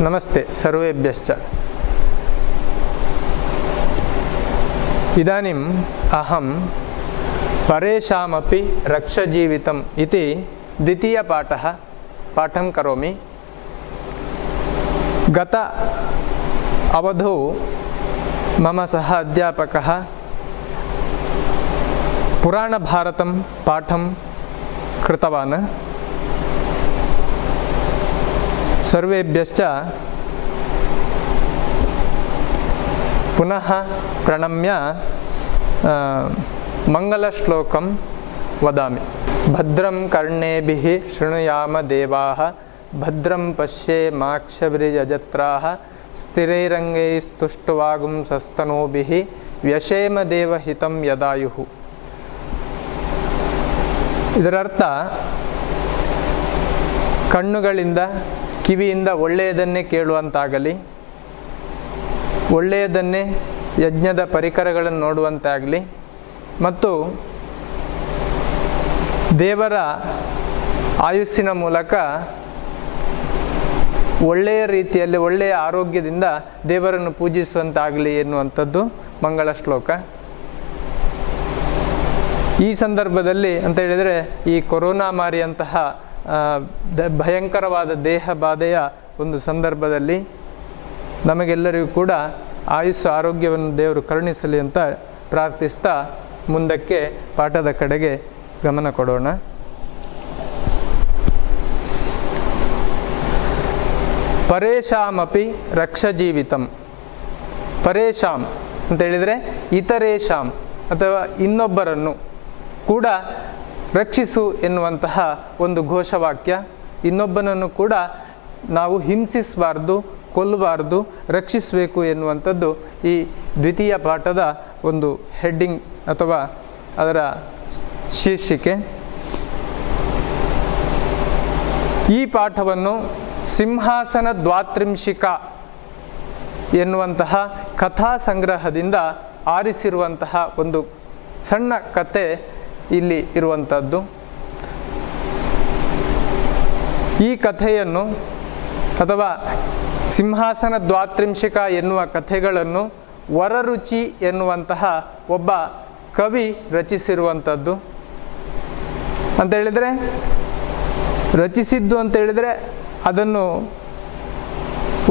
नमस्ते सर्वेभ्यश्च। इदानीम् अहं परेषामपि रक्षजीवितम् इति पाठं करोमि। गत अवधौ मम सह अध्यापकः पुराणभारतं पाठं कृतवान्। सर्वेभ्यश्च पुनः प्रणम्य मंगलश्लोकं वदामि। भद्रं कर्णेभिः शृणुयाम देवाः, भद्रं पश्येमाक्षभिर्यजत्राः, स्थिरैरङ्गैस्तुष्टुवागुंसस्तनूभिः व्यशेम देवहितं यदायुः। ಇದರರ್ಥ ಕಣ್ಣುಗಳಿಂದ ಕಿವಿಯಿಂದ ಒಳ್ಳೆಯದನ್ನೇ ಕೇಳುವಂತಾಗಲಿ, ಒಳ್ಳೆಯದನ್ನೇ ಯಜ್ಞದ ಪರಿಕರಗಳನ್ನು ನೋಡುವಂತಾಗಲಿ ಮತ್ತು ದೇವರ ಆಯುಸ್ಸಿನ ಮೂಲಕ ಒಳ್ಳೆಯ ರೀತಿಯಲ್ಲಿ ಒಳ್ಳೆಯ ಆರೋಗ್ಯದಿಂದ ದೇವರನ್ನು ಪೂಜಿಸುವಂತಾಗಲಿ ಎನ್ನುವಂಥದ್ದು ಮಂಗಳ ಶ್ಲೋಕ. ಈ ಸಂದರ್ಭದಲ್ಲಿ ಅಂತ ಹೇಳಿದರೆ ಈ ಕೊರೋನಾ ಮಾರಿಯಂತಹ ಭಯಂಕರವಾದ ದೇಹ ಬಾಧೆಯ ಒಂದು ಸಂದರ್ಭದಲ್ಲಿ ನಮಗೆಲ್ಲರಿಗೂ ಕೂಡ ಆಯುಸ್ಸು ಆರೋಗ್ಯವನ್ನು ದೇವರು ಕರುಣಿಸಲಿ ಅಂತ ಪ್ರಾರ್ಥಿಸ್ತಾ ಮುಂದಕ್ಕೆ ಪಾಠದ ಕಡೆಗೆ ಗಮನ ಕೊಡೋಣ. ಪರೇಷಾಮಪಿ ರಕ್ಷಜೀವಿತಂ. ಪರೇಷಾಂ ಅಂತ ಹೇಳಿದರೆ ಇತರೇಷಾಂ ಅಥವಾ ಇನ್ನೊಬ್ಬರನ್ನು ಕೂಡ ರಕ್ಷಿಸು ಎನ್ನುವಂತಹ ಒಂದು ಘೋಷವಾಕ್ಯ. ಇನ್ನೊಬ್ಬನನ್ನು ಕೂಡ ನಾವು ಹಿಂಸಿಸಬಾರ್ದು, ಕೊಲ್ಲಬಾರ್ದು, ರಕ್ಷಿಸಬೇಕು ಎನ್ನುವಂಥದ್ದು ಈ ದ್ವಿತೀಯ ಪಾಠದ ಒಂದು ಹೆಡ್ಡಿಂಗ್ ಅಥವಾ ಅದರ ಶೀರ್ಷಿಕೆ. ಈ ಪಾಠವನ್ನು ಸಿಂಹಾಸನ ದ್ವಾತ್ರಿಂಶಿಕಾ ಎನ್ನುವಂತಹ ಕಥಾ ಸಂಗ್ರಹದಿಂದ ಆರಿಸಿರುವಂತಹ ಒಂದು ಸಣ್ಣ ಕತೆ ಇಲ್ಲಿ ಇರುವಂಥದ್ದು. ಈ ಕಥೆಯನ್ನು ಅಥವಾ ಸಿಂಹಾಸನ ದ್ವಾತ್ರಿಂಶಿಕಾ ಎನ್ನುವ ಕಥೆಗಳನ್ನು ವರರುಚಿ ಎನ್ನುವಂತಹ ಒಬ್ಬ ಕವಿ ರಚಿಸಿರುವಂಥದ್ದು. ಅಂತೇಳಿದರೆ ರಚಿಸಿದ್ದು ಅಂತೇಳಿದರೆ ಅದನ್ನು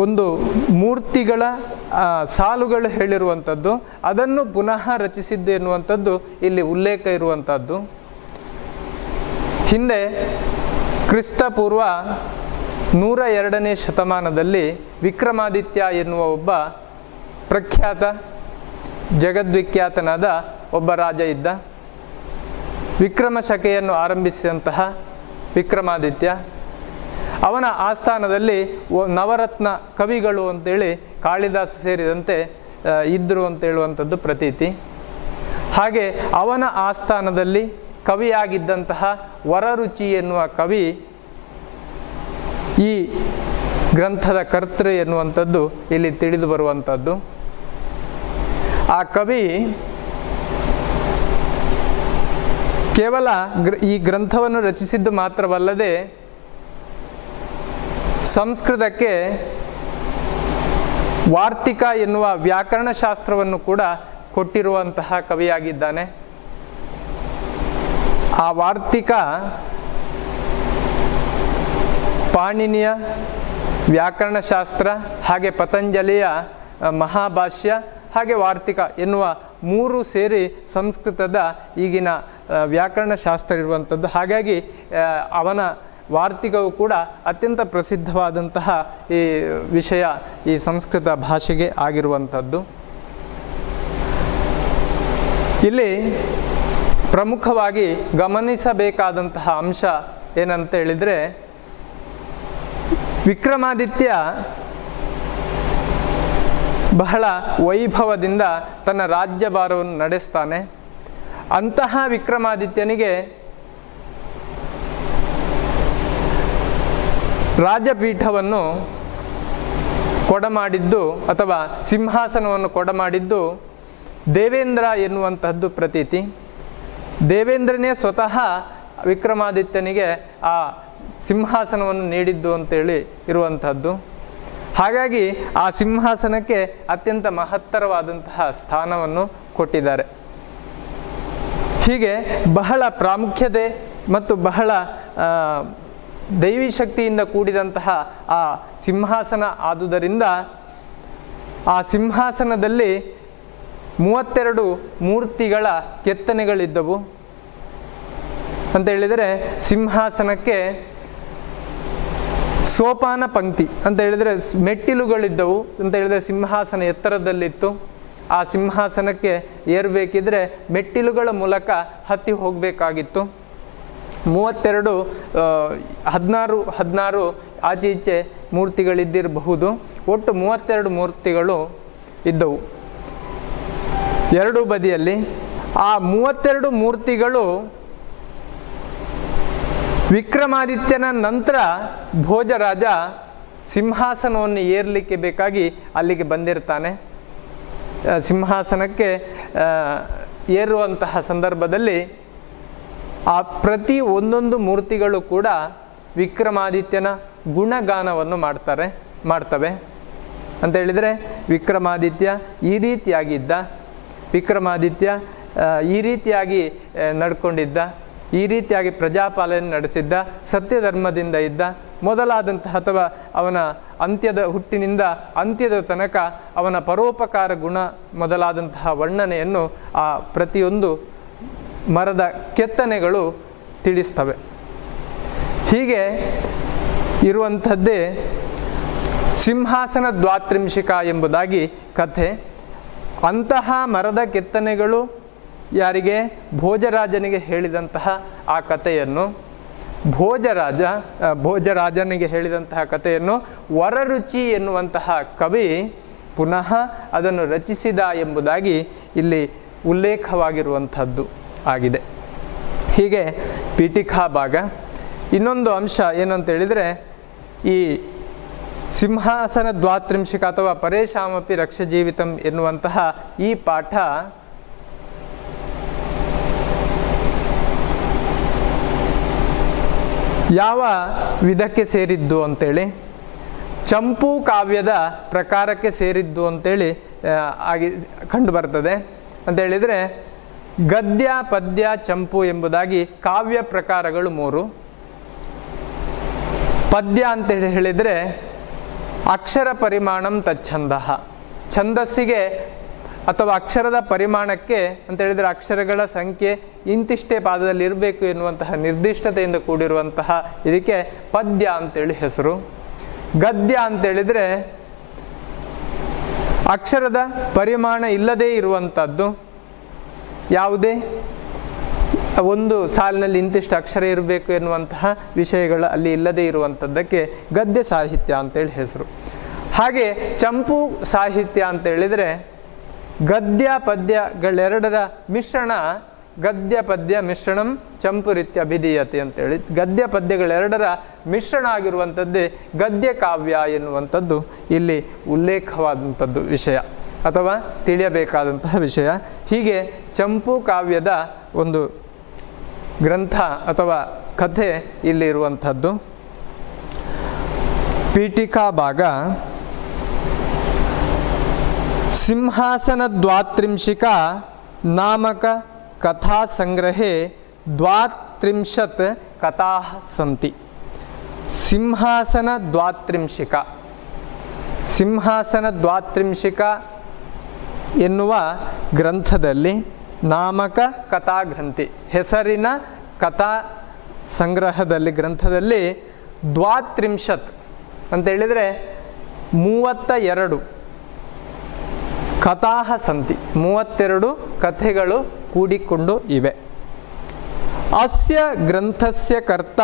ಒಂದು ಮೂರ್ತಿಗಳ ಸಾಲುಗಳು ಹೇಳಿರುವಂಥದ್ದು, ಅದನ್ನು ಪುನಃ ರಚಿಸಿದ್ದು ಎನ್ನುವಂಥದ್ದು ಇಲ್ಲಿ ಉಲ್ಲೇಖ ಇರುವಂಥದ್ದು. ಹಿಂದೆ ಕ್ರಿಸ್ತಪೂರ್ವ 102ನೇ ಶತಮಾನದಲ್ಲಿ ವಿಕ್ರಮಾದಿತ್ಯ ಎನ್ನುವ ಒಬ್ಬ ಪ್ರಖ್ಯಾತ ಜಗದ್ವಿಖ್ಯಾತನಾದ ಒಬ್ಬ ರಾಜ ಇದ್ದ. ವಿಕ್ರಮ ಶಕೆಯನ್ನು ಆರಂಭಿಸಿದಂತಹ ವಿಕ್ರಮಾದಿತ್ಯ, ಅವನ ಆಸ್ಥಾನದಲ್ಲಿ ನವರತ್ನ ಕವಿಗಳು ಅಂತೇಳಿ ಕಾಳಿದಾಸ ಸೇರಿದಂತೆ ಇದ್ದರು ಅಂತ ಹೇಳುವಂಥದ್ದು ಪ್ರತೀತಿ. ಹಾಗೆ ಅವನ ಆಸ್ಥಾನದಲ್ಲಿ ಕವಿಯಾಗಿದ್ದಂತಹ ವರರುಚಿ ಎನ್ನುವ ಕವಿ ಈ ಗ್ರಂಥದ ಕರ್ತೃ ಎನ್ನುವಂಥದ್ದು ಇಲ್ಲಿ ತಿಳಿದು ಬರುವಂಥದ್ದು. ಆ ಕವಿ ಕೇವಲ ಈ ಗ್ರಂಥವನ್ನು ರಚಿಸಿದ್ದು ಮಾತ್ರವಲ್ಲದೆ ಸಂಸ್ಕೃತಕ್ಕೆ ವಾರ್ತಿಕ ಎನ್ನುವ ವ್ಯಾಕರಣಶಾಸ್ತ್ರವನ್ನು ಕೂಡ ಕೊಟ್ಟಿರುವಂತಹ ಕವಿಯಾಗಿದ್ದಾನೆ. ಆ ವಾರ್ತಿಕ ಪಾಣಿನಿಯ ವ್ಯಾಕರಣಶಾಸ್ತ್ರ, ಹಾಗೆ ಪತಂಜಲಿಯ ಮಹಾಭಾಷ್ಯ, ಹಾಗೆ ವಾರ್ತಿಕ ಎನ್ನುವ ಮೂರು ಸೇರಿ ಸಂಸ್ಕೃತದ ಈಗಿನ ವ್ಯಾಕರಣಶಾಸ್ತ್ರ ಇರುವಂಥದ್ದು. ಹಾಗಾಗಿ ಅವನ ವಾರ್ತಿಕವು ಕೂಡ ಅತ್ಯಂತ ಪ್ರಸಿದ್ಧವಾದಂತಹ ಈ ವಿಷಯ ಈ ಸಂಸ್ಕೃತ ಭಾಷೆಗೆ ಆಗಿರುವಂಥದ್ದು. ಇಲ್ಲಿ ಪ್ರಮುಖವಾಗಿ ಗಮನಿಸಬೇಕಾದಂತಹ ಅಂಶ ಏನಂತ ಹೇಳಿದರೆ, ವಿಕ್ರಮಾದಿತ್ಯ ಬಹಳ ವೈಭವದಿಂದ ತನ್ನ ರಾಜ್ಯಭಾರವನ್ನು ನಡೆಸ್ತಾನೆ. ಅಂತಹ ವಿಕ್ರಮಾದಿತ್ಯನಿಗೆ ರಾಜಪೀಠವನ್ನು ಕೊಡಮಾಡಿದ್ದು ಅಥವಾ ಸಿಂಹಾಸನವನ್ನು ಕೊಡಮಾಡಿದ್ದು ದೇವೇಂದ್ರ ಎನ್ನುವಂತಹದ್ದು ಪ್ರತೀತಿ. ದೇವೇಂದ್ರನೇ ಸ್ವತಃ ವಿಕ್ರಮಾದಿತ್ಯನಿಗೆ ಆ ಸಿಂಹಾಸನವನ್ನು ನೀಡಿದ್ದು ಅಂತೇಳಿ ಇರುವಂಥದ್ದು. ಹಾಗಾಗಿ ಆ ಸಿಂಹಾಸನಕ್ಕೆ ಅತ್ಯಂತ ಮಹತ್ತರವಾದಂತಹ ಸ್ಥಾನವನ್ನು ಕೊಟ್ಟಿದ್ದಾರೆ. ಹೀಗೆ ಬಹಳ ಪ್ರಾಮುಖ್ಯತೆ ಮತ್ತು ಬಹಳ ದೈವಿ ಶಕ್ತಿಯಿಂದ ಕೂಡಿದಂತಹ ಆ ಸಿಂಹಾಸನ ಆದುದರಿಂದ ಆ ಸಿಂಹಾಸನದಲ್ಲಿ 32 ಮೂರ್ತಿಗಳ ಕೆತ್ತನೆಗಳಿದ್ದವು. ಅಂತ ಹೇಳಿದರೆ ಸಿಂಹಾಸನಕ್ಕೆ ಸೋಪಾನ ಪಂಕ್ತಿ ಅಂತ ಹೇಳಿದರೆ ಮೆಟ್ಟಿಲುಗಳಿದ್ದವು. ಅಂತ ಹೇಳಿದರೆ ಸಿಂಹಾಸನ ಎತ್ತರದಲ್ಲಿತ್ತು. ಆ ಸಿಂಹಾಸನಕ್ಕೆ ಏರಬೇಕಿದ್ರೆ ಮೆಟ್ಟಿಲುಗಳ ಮೂಲಕ ಹತ್ತಿ ಹೋಗಬೇಕಾಗಿತ್ತು. 16 ಆಚೆ ಈಚೆ ಮೂರ್ತಿಗಳಿದ್ದಿರಬಹುದು. ಒಟ್ಟು 32 ಮೂರ್ತಿಗಳು ಇದ್ದವು ಎರಡೂ ಬದಿಯಲ್ಲಿ. ಆ 32 ಮೂರ್ತಿಗಳು ವಿಕ್ರಮಾದಿತ್ಯನ ನಂತರ ಭೋಜರಾಜ ಸಿಂಹಾಸನವನ್ನು ಏರಲಿಕ್ಕೆ ಬೇಕಾಗಿ ಅಲ್ಲಿಗೆ ಬಂದಿರ್ತಾನೆ. ಸಿಂಹಾಸನಕ್ಕೆ ಏರುವಂತಹ ಸಂದರ್ಭದಲ್ಲಿ ಆ ಪ್ರತಿ ಒಂದೊಂದು ಮೂರ್ತಿಗಳು ಕೂಡ ವಿಕ್ರಮಾದಿತ್ಯನ ಗುಣಗಾನವನ್ನು ಮಾಡ್ತವೆ. ಅಂತ ಹೇಳಿದರೆ ವಿಕ್ರಮಾದಿತ್ಯ ಈ ರೀತಿಯಾಗಿದ್ದ, ವಿಕ್ರಮಾದಿತ್ಯ ಈ ರೀತಿಯಾಗಿ ನಡ್ಕೊಂಡಿದ್ದ, ಈ ರೀತಿಯಾಗಿ ಪ್ರಜಾಪಾಲನೆ ನಡೆಸಿದ್ದ, ಸತ್ಯಧರ್ಮದಿಂದ ಇದ್ದ ಮೊದಲಾದಂತಹ ಅಥವಾ ಅವನ ಹುಟ್ಟಿನಿಂದ ಅಂತ್ಯದ ತನಕ ಅವನ ಪರೋಪಕಾರ ಗುಣ ಮೊದಲಾದಂತಹ ವರ್ಣನೆಯನ್ನು ಆ ಪ್ರತಿಯೊಂದು ಮರದ ಕೆತ್ತನೆಗಳು ತಿಳಿಸ್ತವೆ. ಹೀಗೆ ಇರುವಂಥದ್ದೇ ಸಿಂಹಾಸನ ದ್ವಾತ್ರಿಂಶಿಕ ಎಂಬುದಾಗಿ ಕಥೆ. ಅಂತಹ ಮರದ ಕೆತ್ತನೆಗಳು ಯಾರಿಗೆ? ಭೋಜರಾಜನಿಗೆ ಹೇಳಿದಂತಹ ಆ ಕಥೆಯನ್ನು ಭೋಜರಾಜನಿಗೆ ಹೇಳಿದಂತಹ ಕಥೆಯನ್ನು ವರರುಚಿ ಎನ್ನುವಂತಹ ಕವಿ ಪುನಃ ಅದನ್ನು ರಚಿಸಿದ ಎಂಬುದಾಗಿ ಇಲ್ಲಿ ಉಲ್ಲೇಖವಾಗಿರುವಂಥದ್ದು ಆಗಿದೆ. ಹೀಗೆ ಪೀಠಿಕಾ ಭಾಗ. ಇನ್ನೊಂದು ಅಂಶ ಏನು ಅಂತ ಹೇಳಿದರೆ, ಈ ಸಿಂಹಾಸನ ದ್ವಾತ್ರಿಂಶಿಕ ಅಥವಾ ಪರೇಶಾಮಪಿ ರಕ್ಷ ಜೀವಿತಂ ಎನ್ನುವಂತಹ ಈ ಪಾಠ ಯಾವ ವಿಧಕ್ಕೆ ಸೇರಿದ್ದು ಅಂತೇಳಿ, ಚಂಪು ಕಾವ್ಯದ ಪ್ರಕಾರಕ್ಕೆ ಸೇರಿದ್ದು ಅಂತೇಳಿ ಕಂಡು ಬರ್ತದೆ. ಅಂತ ಹೇಳಿದರೆ ಗದ್ಯ, ಪದ್ಯ, ಚಂಪು ಎಂಬುದಾಗಿ ಕಾವ್ಯ ಪ್ರಕಾರಗಳು 3. ಪದ್ಯ ಅಂತೇಳಿ ಹೇಳಿದರೆ ಅಕ್ಷರ ಪರಿಮಾಣಂ ತಚ್ಛಂದ, ಛಂದಸ್ಸಿಗೆ ಅಥವಾ ಅಕ್ಷರದ ಪರಿಮಾಣಕ್ಕೆ ಅಂತ ಹೇಳಿದರೆ ಅಕ್ಷರಗಳ ಸಂಖ್ಯೆ ಇಂತಿಷ್ಟೇ ಪಾದದಲ್ಲಿ ಇರಬೇಕು ಎನ್ನುವಂತಹ ನಿರ್ದಿಷ್ಟತೆಯಿಂದ ಕೂಡಿರುವಂತಹ ಇದಕ್ಕೆ ಪದ್ಯ ಅಂತೇಳಿ ಹೆಸರು. ಗದ್ಯ ಅಂತೇಳಿದರೆ ಅಕ್ಷರದ ಪರಿಮಾಣ ಇಲ್ಲದೇ ಇರುವಂಥದ್ದು, ಯಾವುದೇ ಒಂದು ಸಾಲಿನಲ್ಲಿ ಇಂತಿಷ್ಟು ಅಕ್ಷರ ಇರಬೇಕು ಎನ್ನುವಂತಹ ವಿಷಯಗಳು ಅಲ್ಲಿ ಇಲ್ಲದೇ ಇರುವಂಥದ್ದಕ್ಕೆ ಗದ್ಯ ಸಾಹಿತ್ಯ ಅಂತೇಳಿ ಹೆಸರು. ಹಾಗೆ ಚಂಪು ಸಾಹಿತ್ಯ ಅಂತೇಳಿದರೆ ಗದ್ಯ ಪದ್ಯಗಳೆರಡರ ಮಿಶ್ರಣ, ಗದ್ಯ ಪದ್ಯ ಮಿಶ್ರಣಂ ಚಂಪುರಿತ್ಯ ಅಭಿಧೀಯತೆ ಅಂತೇಳಿ ಗದ್ಯ ಪದ್ಯಗಳೆರಡರ ಮಿಶ್ರಣ ಆಗಿರುವಂಥದ್ದೇ ಗದ್ಯ ಕಾವ್ಯ ಎನ್ನುವಂಥದ್ದು ಇಲ್ಲಿ ಉಲ್ಲೇಖವಾದಂಥದ್ದು ವಿಷಯ ಅಥವಾ ತಿಳಿಯಬೇಕಾದಂತಹ ವಿಷಯ. ಹೀಗೆ ಚಂಪು ಕಾವ್ಯದ ಒಂದು ಗ್ರಂಥ ಅಥವಾ ಕಥೆ ಇಲ್ಲಿರುವಂಥದ್ದು. ಪೀಠಿಕಾ ಭಾಗ. ಸಿಂಹಾಸನ ದ್ವಾತ್ರಿಂಶಿಕ ನಾಮಕ ಕಥಾ ಸಂಗ್ರಹೆ 32 ಕಥಾ ಸಂತಿ. ಸಿಂಹಾಸನ ದ್ವಾತ್ರಿಂಶಿಕ, ಸಿಂಹಾಸನ ದ್ವಾತ್ರಿಂಶಿಕ ಎನ್ನುವ ಗ್ರಂಥದಲ್ಲಿ ನಾಮಕ ಕಥಾಗ್ರಂಥಿ ಹೆಸರಿನ ಕಥಾ ಸಂಗ್ರಹದಲ್ಲಿ ಗ್ರಂಥದಲ್ಲಿ 32 ಅಂತ ಹೇಳಿದರೆ 32 ಕಥಾ ಸಂತಿ, 32 ಕಥೆಗಳು ಕೂಡಿಕೊಂಡು ಇವೆ. ಅಸ್ಯ ಗ್ರಂಥಸ್ಯ ಕರ್ತ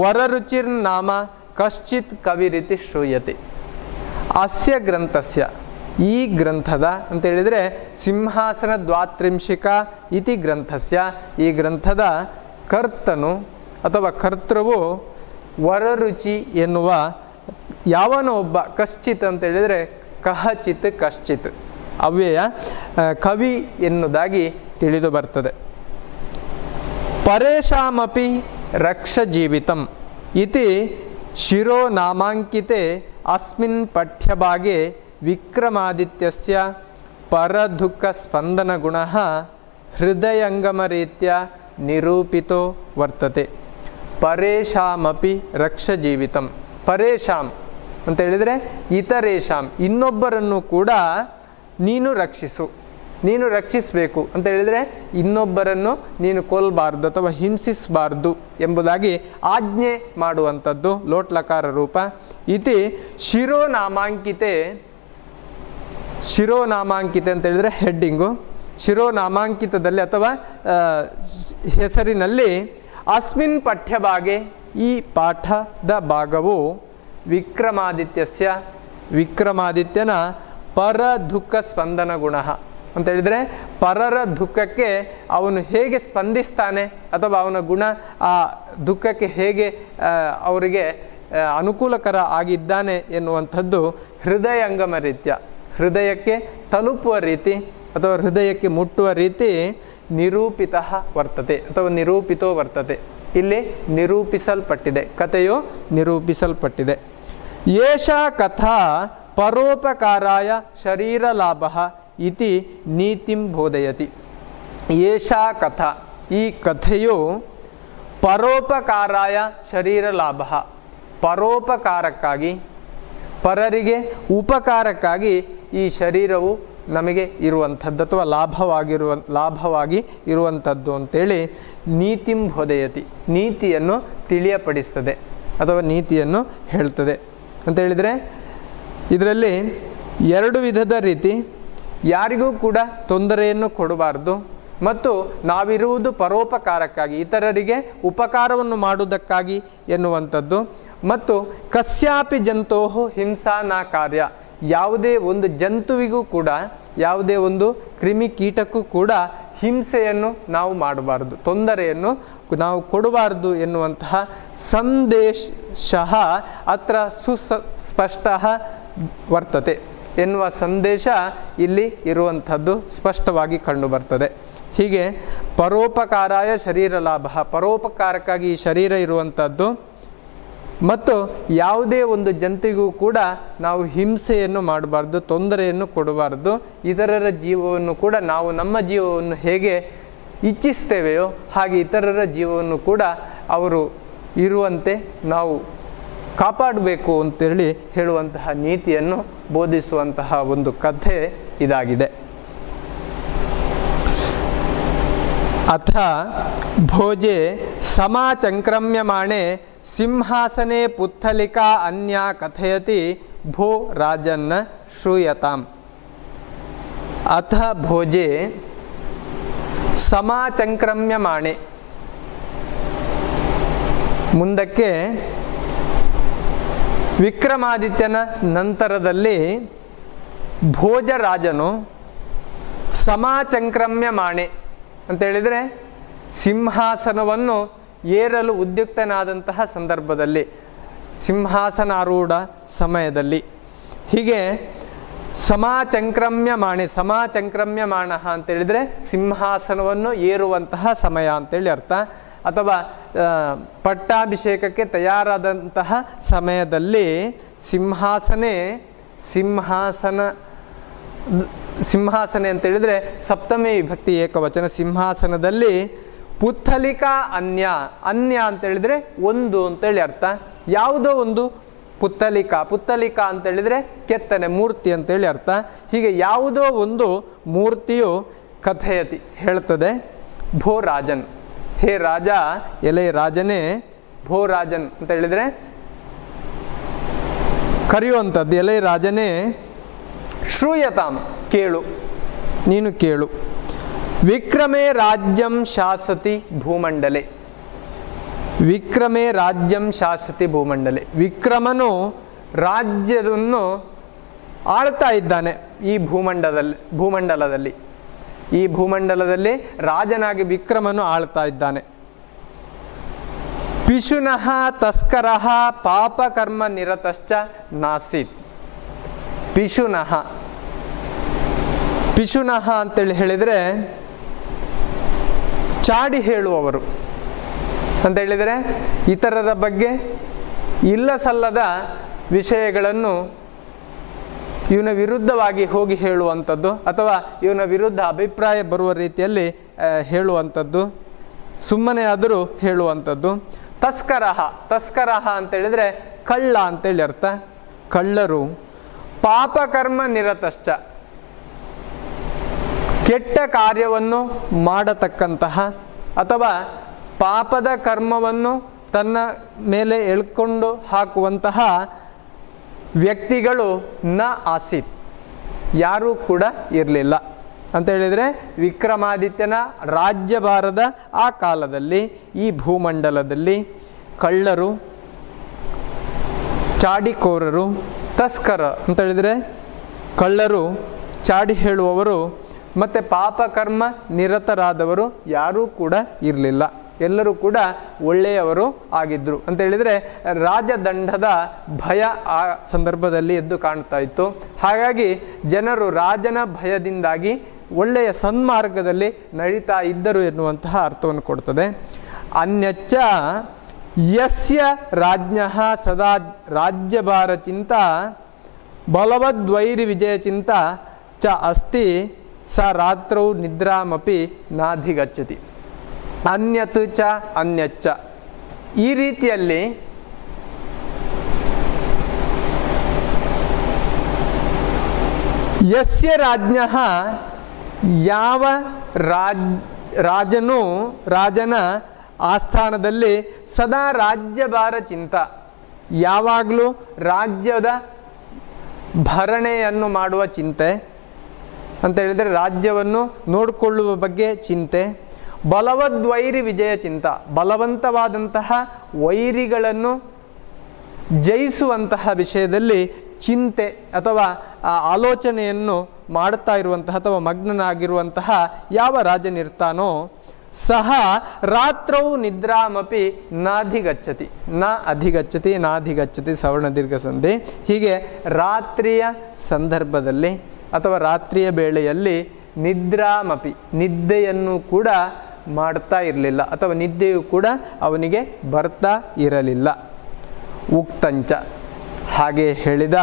ವರರುಚಿರ್ನಾಮ ಕಶ್ಚಿತ್ ಕವಿರಿತಿ ಶ್ರೂಯತೆ. ಅಸ್ಯ ಗ್ರಂಥಸ್ಯ, ಈ ಗ್ರಂಥದ ಅಂತ ಹೇಳಿದರೆ ಸಿಂಹಾಸನ ದ್ವಾತ್ರಿಂಶಿಕ ಇತಿ ಗ್ರಂಥಸ್ಯ, ಈ ಗ್ರಂಥದ ಕರ್ತನು ಅಥವಾ ಕರ್ತೃವು ವರರುಚಿ ಎನ್ನುವ ಯಾವನೋ ಒಬ್ಬ, ಕಶ್ಚಿತ್ ಅಂತ ಹೇಳಿದರೆ ಕಹಚಿತ್ ಕಶ್ಚಿತ್ ಅವ್ಯಯ ಕವಿ ಎನ್ನುವುದಾಗಿ ತಿಳಿದು ಬರ್ತದೆ. ಪರೇಶಾಮಪಿ ರಕ್ಷ ಜೀವಿತಂ ಇತಿ ಶಿರೋ ನಾಮಾಂಕಿತೆ ಅಸ್ಮಿನ್ ಪಠ್ಯಭಾಗೆ ವಿಕ್ರಮಾದಿತ್ಯಸ್ಯ ಪರದುಃಖ ಸ್ಪಂದನ ಗುಣಃ ಹೃದಯಂಗಮರೀತ್ಯ ನಿರೂಪಿತೋ ವರ್ತತೆ. ಪರೇಶಾಮಪಿ ರಕ್ಷ ಜೀವಿತಂ. ಪರೇಶಾಂ ಅಂತ ಹೇಳಿದರೆ ಇತರೇಶಾಂ, ಇನ್ನೊಬ್ಬರನ್ನು ಕೂಡ ನೀನು ರಕ್ಷಿಸು, ನೀನು ರಕ್ಷಿಸಬೇಕು ಅಂತ ಹೇಳಿದರೆ ಇನ್ನೊಬ್ಬರನ್ನು ನೀನು ಕೊಲ್ಲಬಾರ್ದು ಅಥವಾ ಹಿಂಸಿಸಬಾರ್ದು ಎಂಬುದಾಗಿ ಆಜ್ಞೆ ಮಾಡುವಂಥದ್ದು ಲೋಟ್ಲಕಾರ ರೂಪ. ಇತಿ ಶಿರೋನಾಮಾಂಕಿತೆ. ಶಿರೋನಾಮಾಂಕಿತೆ ಅಂತ ಹೇಳಿದರೆ ಹೆಡ್ಡಿಂಗು. ಶಿರೋನಾಮಾಂಕಿತದಲ್ಲಿ ಅಥವಾ ಹೆಸರಿನಲ್ಲಿ ಅಸ್ಮಿನ್ ಪಠ್ಯಭಾಗೆ, ಈ ಪಾಠದ ಭಾಗವು ವಿಕ್ರಮಾದಿತ್ಯಸ್ಯ, ವಿಕ್ರಮಾದಿತ್ಯನ ಪರ ದುಃಖ ಸ್ಪಂದನ ಗುಣ ಅಂತ ಹೇಳಿದರೆ ಪರರ ದುಃಖಕ್ಕೆ ಅವನು ಹೇಗೆ ಸ್ಪಂದಿಸ್ತಾನೆ ಅಥವಾ ಅವನ ಗುಣ ಆ ದುಃಖಕ್ಕೆ ಹೇಗೆ ಅವರಿಗೆ ಅನುಕೂಲಕರ ಆಗಿದ್ದಾನೆ ಎನ್ನುವಂಥದ್ದು ಹೃದಯಂಗಮ ರೀತ್ಯ, ಹೃದಯಕ್ಕೆ ತಲುಪುವ ರೀತಿ ಅಥವಾ ಹೃದಯಕ್ಕೆ ಮುಟ್ಟುವ ರೀತಿ ನಿರೂಪಿತ ವರ್ತತೆ ಅಥವಾ ನಿರೂಪಿತೋ ವರ್ತತೆ. ಇಲ್ಲಿ ನಿರೂಪಿಸಲ್ಪಟ್ಟಿದೆ, ಕಥೆಯು ನಿರೂಪಿಸಲ್ಪಟ್ಟಿದೆ. ಏಷಾ ಕಥಾ ಪರೋಪಕಾರಾಯ ಶರೀರ ಲಾಭ ಇತಿ ನೀತಿಂ ಬೋಧಯತಿ. ಏಷಾ ಕಥಾ, ಈ ಕಥೆಯು ಪರೋಪಕಾರಾಯ ಶರೀರ ಲಾಭ, ಪರೋಪಕಾರಕ್ಕಾಗಿ, ಪರರಿಗೆ ಉಪಕಾರಕ್ಕಾಗಿ ಈ ಶರೀರವು ನಮಗೆ ಇರುವಂಥದ್ದು ಅಥವಾ ಲಾಭವಾಗಿ ಇರುವಂಥದ್ದು ಅಂತೇಳಿ ನೀತಿಂ ಬೋಧಯತಿ, ನೀತಿಯನ್ನು ತಿಳಿಯಪಡಿಸ್ತದೆ ಅಥವಾ ನೀತಿಯನ್ನು ಹೇಳ್ತದೆ ಅಂತ ಹೇಳಿದರೆ ಇದರಲ್ಲಿ ಎರಡು ವಿಧದ ರೀತಿ. ಯಾರಿಗೂ ಕೂಡ ತೊಂದರೆಯನ್ನು ಕೊಡಬಾರ್ದು ಮತ್ತು ನಾವಿರುವುದು ಪರೋಪಕಾರಕ್ಕಾಗಿ, ಇತರರಿಗೆ ಉಪಕಾರವನ್ನು ಮಾಡುವುದಕ್ಕಾಗಿ ಎನ್ನುವಂಥದ್ದು. ಮತ್ತು ಕಸ್ಯಾಪಿ ಜಂತೋ ಹಿಂಸಾ ನ ಕಾರ್ಯ, ಯಾವುದೇ ಒಂದು ಜಂತುವಿಗೂ ಕೂಡ, ಯಾವುದೇ ಒಂದು ಕ್ರಿಮಿಕೀಟಕ್ಕೂ ಕೂಡ ಹಿಂಸೆಯನ್ನು ನಾವು ಮಾಡಬಾರ್ದು, ತೊಂದರೆಯನ್ನು ನಾವು ಕೊಡಬಾರ್ದು ಎನ್ನುವಂತಹ ಸಂದೇಶ ಅತ್ರ ಸುಸ್ಪಷ್ಟ ವರ್ತತೆ ಎನ್ನುವ ಸಂದೇಶ ಇಲ್ಲಿ ಇರುವಂಥದ್ದು ಸ್ಪಷ್ಟವಾಗಿ ಕಂಡುಬರ್ತದೆ. ಹೀಗೆ ಪರೋಪಕಾರಾಯ ಶರೀರ ಲಾಭ, ಪರೋಪಕಾರಕ್ಕಾಗಿ ಈ ಶರೀರ ಇರುವಂಥದ್ದು ಮತ್ತು ಯಾವುದೇ ಒಂದು ಜಂತುವಿಗೂ ಕೂಡ ನಾವು ಹಿಂಸೆಯನ್ನು ಮಾಡಬಾರ್ದು, ತೊಂದರೆಯನ್ನು ಕೊಡಬಾರ್ದು. ಇತರರ ಜೀವವನ್ನು ಕೂಡ ನಾವು ನಮ್ಮ ಜೀವವನ್ನು ಹೇಗೆ ಇಚ್ಛಿಸ್ತೇವೆಯೋ ಹಾಗೆ ಇತರರ ಜೀವವನ್ನು ಕೂಡ ಅವರು ಇರುವಂತೆ ನಾವು ಕಾಪಾಡಬೇಕು ಅಂತೇಳಿ ಹೇಳುವಂತಹ ನೀತಿಯನ್ನು ಬೋಧಿಸುವಂತಹ ಒಂದು ಕಥೆ ಇದಾಗಿದೆ. ಅಥ ಭೋಜೆ ಸಮಾಚಂಕ್ರಮ್ಯಮಾಣೆ ಸಿಂಹಾಸನೆ ಪುತ್ತಲಿಕಾ ಅನ್ಯ ಕಥಯತಿ ಭೋ ರಾಜನ್ನ ಶ್ರೂಯತಾಂ. ಅಥ ಭೋಜೆ ಸಮಾಚಂಕ್ರಮ್ಯಮಾಣೆ, ಮುಂದಕ್ಕೆ ವಿಕ್ರಮಾದಿತ್ಯನ ನಂತರದಲ್ಲಿ ಭೋಜರಾಜನು ಸಮಾಚಂಕ್ರಮ್ಯಮಾಣೆ ಅಂತ ಹೇಳಿದರೆ ಸಿಂಹಾಸನವನ್ನು ಏರಲು ಉದ್ಯುಕ್ತನಾದಂತಹ ಸಂದರ್ಭದಲ್ಲಿ, ಸಿಂಹಾಸನಾರೂಢ ಸಮಯದಲ್ಲಿ, ಹೀಗೆ ಸಮಾಚಂಕ್ರಮ್ಯಮಾಣೆ, ಸಮಾಚಂಕ್ರಮ್ಯಮಾಣ ಅಂತೇಳಿದರೆ ಸಿಂಹಾಸನವನ್ನು ಏರುವಂತಹ ಸಮಯ ಅಂತೇಳಿ ಅರ್ಥ. ಅಥವಾ ಪಟ್ಟಾಭಿಷೇಕಕ್ಕೆ ತಯಾರಾದಂತಹ ಸಮಯದಲ್ಲಿ ಸಿಂಹಾಸನೆ ಅಂತೇಳಿದರೆ ಸಪ್ತಮಿ ವಿಭಕ್ತಿ ಏಕವಚನ. ಸಿಂಹಾಸನದಲ್ಲಿ ಪುತ್ತಲಿಕಾ ಅನ್ಯ, ಅನ್ಯ ಅಂತೇಳಿದರೆ ಒಂದು ಅಂತೇಳಿ ಅರ್ಥ. ಯಾವುದೋ ಒಂದು ಪುತ್ತಲಿಕಾ ಅಂತೇಳಿದರೆ ಕೆತ್ತನೆ, ಮೂರ್ತಿ ಅಂತೇಳಿ ಅರ್ಥ. ಹೀಗೆ ಯಾವುದೋ ಒಂದು ಮೂರ್ತಿಯು ಕಥಯತಿ ಹೇಳ್ತದೆ, ಭೋ ರಾಜನ್, ಹೇ ರಾಜ, ಎಲೆ ರಾಜನೇ, ಭೋ ರಾಜನ್ ಅಂತ ಹೇಳಿದರೆ ಕರೆಯುವಂಥದ್ದು, ಎಲೆ ರಾಜನೇ, ಶ್ರೂಯತಾಂ ಕೇಳು, ನೀನು ಕೇಳು. ವಿಕ್ರಮೇ ರಾಜ್ಯಂ ಶಾಸತಿ ಭೂಮಂಡಲೆ, ವಿಕ್ರಮೇ ರಾಜ್ಯಂ ಶಾಸತಿ ಭೂಮಂಡಲೆ, ವಿಕ್ರಮನು ರಾಜ್ಯವನ್ನು ಆಳ್ತಾ ಇದ್ದಾನೆ ಈ ಭೂಮಂಡಲದಲ್ಲಿ. ಈ ಭೂಮಂಡಲದಲ್ಲಿ ರಾಜನಾಗಿ ವಿಕ್ರಮನು ಆಳ್ತಾ ಇದ್ದಾನೆ. ಪಿಶುನಃ ತಸ್ಕರಃ ಪಾಪಕರ್ಮ ನಿರತಶ್ಚ ನಾಸೀತ್. ಪಿಶುನಃ, ಪಿಶುನಃ ಅಂತೇಳಿ ಹೇಳಿದರೆ ಚಾಡಿ ಹೇಳುವವರು ಅಂತ ಹೇಳಿದರೆ ಇತರರ ಬಗ್ಗೆ ಇಲ್ಲ ಸಲ್ಲದ ವಿಷಯಗಳನ್ನು ಇವನ ವಿರುದ್ಧವಾಗಿ ಹೋಗಿ ಹೇಳುವಂಥದ್ದು ಅಥವಾ ಇವನ ವಿರುದ್ಧ ಅಭಿಪ್ರಾಯ ಬರುವ ರೀತಿಯಲ್ಲಿ ಹೇಳುವಂಥದ್ದು, ಸುಮ್ಮನೆ ಆದರೂ ಹೇಳುವಂಥದ್ದು. ತಸ್ಕರಹ, ತಸ್ಕರಹ ಅಂತ ಹೇಳಿದರೆ ಕಳ್ಳ ಅಂತೇಳಿ ಅರ್ಥ. ಕಳ್ಳರು. ಪಾಪಕರ್ಮ ನಿರತಶ್ಚ, ಕೆಟ್ಟ ಕಾರ್ಯವನ್ನು ಮಾಡತಕ್ಕಂತಹ ಅಥವಾ ಪಾಪದ ಕರ್ಮವನ್ನು ತನ್ನ ಮೇಲೆ ಎಳ್ಕೊಂಡು ಹಾಕುವಂತಹ ವ್ಯಕ್ತಿಗಳು ನ ಆಸೀತ್, ಯಾರೂ ಕೂಡ ಇರಲಿಲ್ಲ ಅಂತ ಹೇಳಿದರೆ ವಿಕ್ರಮಾದಿತ್ಯನ ರಾಜ್ಯಭಾರದ ಆ ಕಾಲದಲ್ಲಿ ಈ ಭೂಮಂಡಲದಲ್ಲಿ ಕಳ್ಳರು, ಚಾಡಿಕೋರರು, ತಸ್ಕರ ಅಂತ ಹೇಳಿದರೆ ಕಳ್ಳರು, ಚಾಡಿ ಹೇಳುವವರು ಮತ್ತು ಪಾಪಕರ್ಮ ನಿರತರಾದವರು ಯಾರೂ ಕೂಡ ಇರಲಿಲ್ಲ. ಎಲ್ಲರೂ ಕೂಡ ಒಳ್ಳೆಯವರು ಆಗಿದ್ದರು ಅಂತ ಹೇಳಿದರೆ ರಾಜದಂಡದ ಭಯ ಆ ಸಂದರ್ಭದಲ್ಲಿ ಎದ್ದು ಕಾಣ್ತಾ ಇತ್ತು. ಹಾಗಾಗಿ ಜನರು ರಾಜನ ಭಯದಿಂದಾಗಿ ಒಳ್ಳೆಯ ಸನ್ಮಾರ್ಗದಲ್ಲಿ ನಡೀತಾ ಇದ್ದರು ಎನ್ನುವಂತಹ ಅರ್ಥವನ್ನು ಕೊಡ್ತದೆ. ಅನ್ಯಚ್ಚ ಯಸ್ಯ ರಾಜ್ಞಃ ಸದಾ ರಾಜ್ಯಭಾರ ಚಿಂತ ಬಲವದ್ವೈರಿ ವಿಜಯ ಚಿಂತ ಚ ಅಸ್ತಿ ಸ ರಾತ್ರೌ ನಿದ್ರಾಮಪಿ ನಾಧಿಗಚ್ಚತಿ. ಅನ್ಯತ್ ಚ ಅನ್ಯಚ್ಚ, ಈ ರೀತಿಯಲ್ಲಿ ಯಸ್ಯ ರಾಜ್ಞಃ, ಯಾವ ರಾಜನ ಆಸ್ಥಾನದಲ್ಲಿ ಸದಾ ರಾಜ್ಯಭಾರ ಚಿಂತ, ಯಾವಾಗಲೂ ರಾಜ್ಯದ ಭರಣೆಯನ್ನು ಮಾಡುವ ಚಿಂತೆ ಅಂತ ಹೇಳಿದರೆ ರಾಜ್ಯವನ್ನು ನೋಡಿಕೊಳ್ಳುವ ಬಗ್ಗೆ ಚಿಂತೆ. ಬಲವದ್ವೈರಿ ವಿಜಯ ಚಿಂತ, ಬಲವಂತವಾದಂತಹ ವೈರಿಗಳನ್ನು ಜಯಿಸುವಂತಹ ವಿಷಯದಲ್ಲಿ ಚಿಂತೆ ಅಥವಾ ಆಲೋಚನೆಯನ್ನು ಮಾಡುತ್ತಾ ಇರುವಂತಹ ಅಥವಾ ಮಗ್ನನಾಗಿರುವಂತಹ ಯಾವ ರಾಜನಿರ್ತಾನೋ ಸಹ ರಾತ್ರೌ ನಿದ್ರಾಮಪಿ ನಾಧಿಗಚ್ಚತಿ, ನ ಅಧಿಗಚ್ಚತಿ ನಾಧಿಗಚ್ಚತಿ ಸವರ್ಣ ದೀರ್ಘ ಸಂಧಿ. ಹೀಗೆ ರಾತ್ರಿಯ ಸಂದರ್ಭದಲ್ಲಿ ಅಥವಾ ರಾತ್ರಿಯ ವೇಳೆಯಲ್ಲಿ ನಿದ್ರಾಮಪಿ, ನಿದ್ದೆಯನ್ನು ಕೂಡ ಮಾಡ್ತಾ ಇರಲಿಲ್ಲ ಅಥವಾ ನಿದ್ದೆಯು ಕೂಡ ಅವನಿಗೆ ಬರ್ತಾ ಇರಲಿಲ್ಲ. ಉಕ್ತಂಚ, ಹಾಗೆ ಹೇಳಿದ.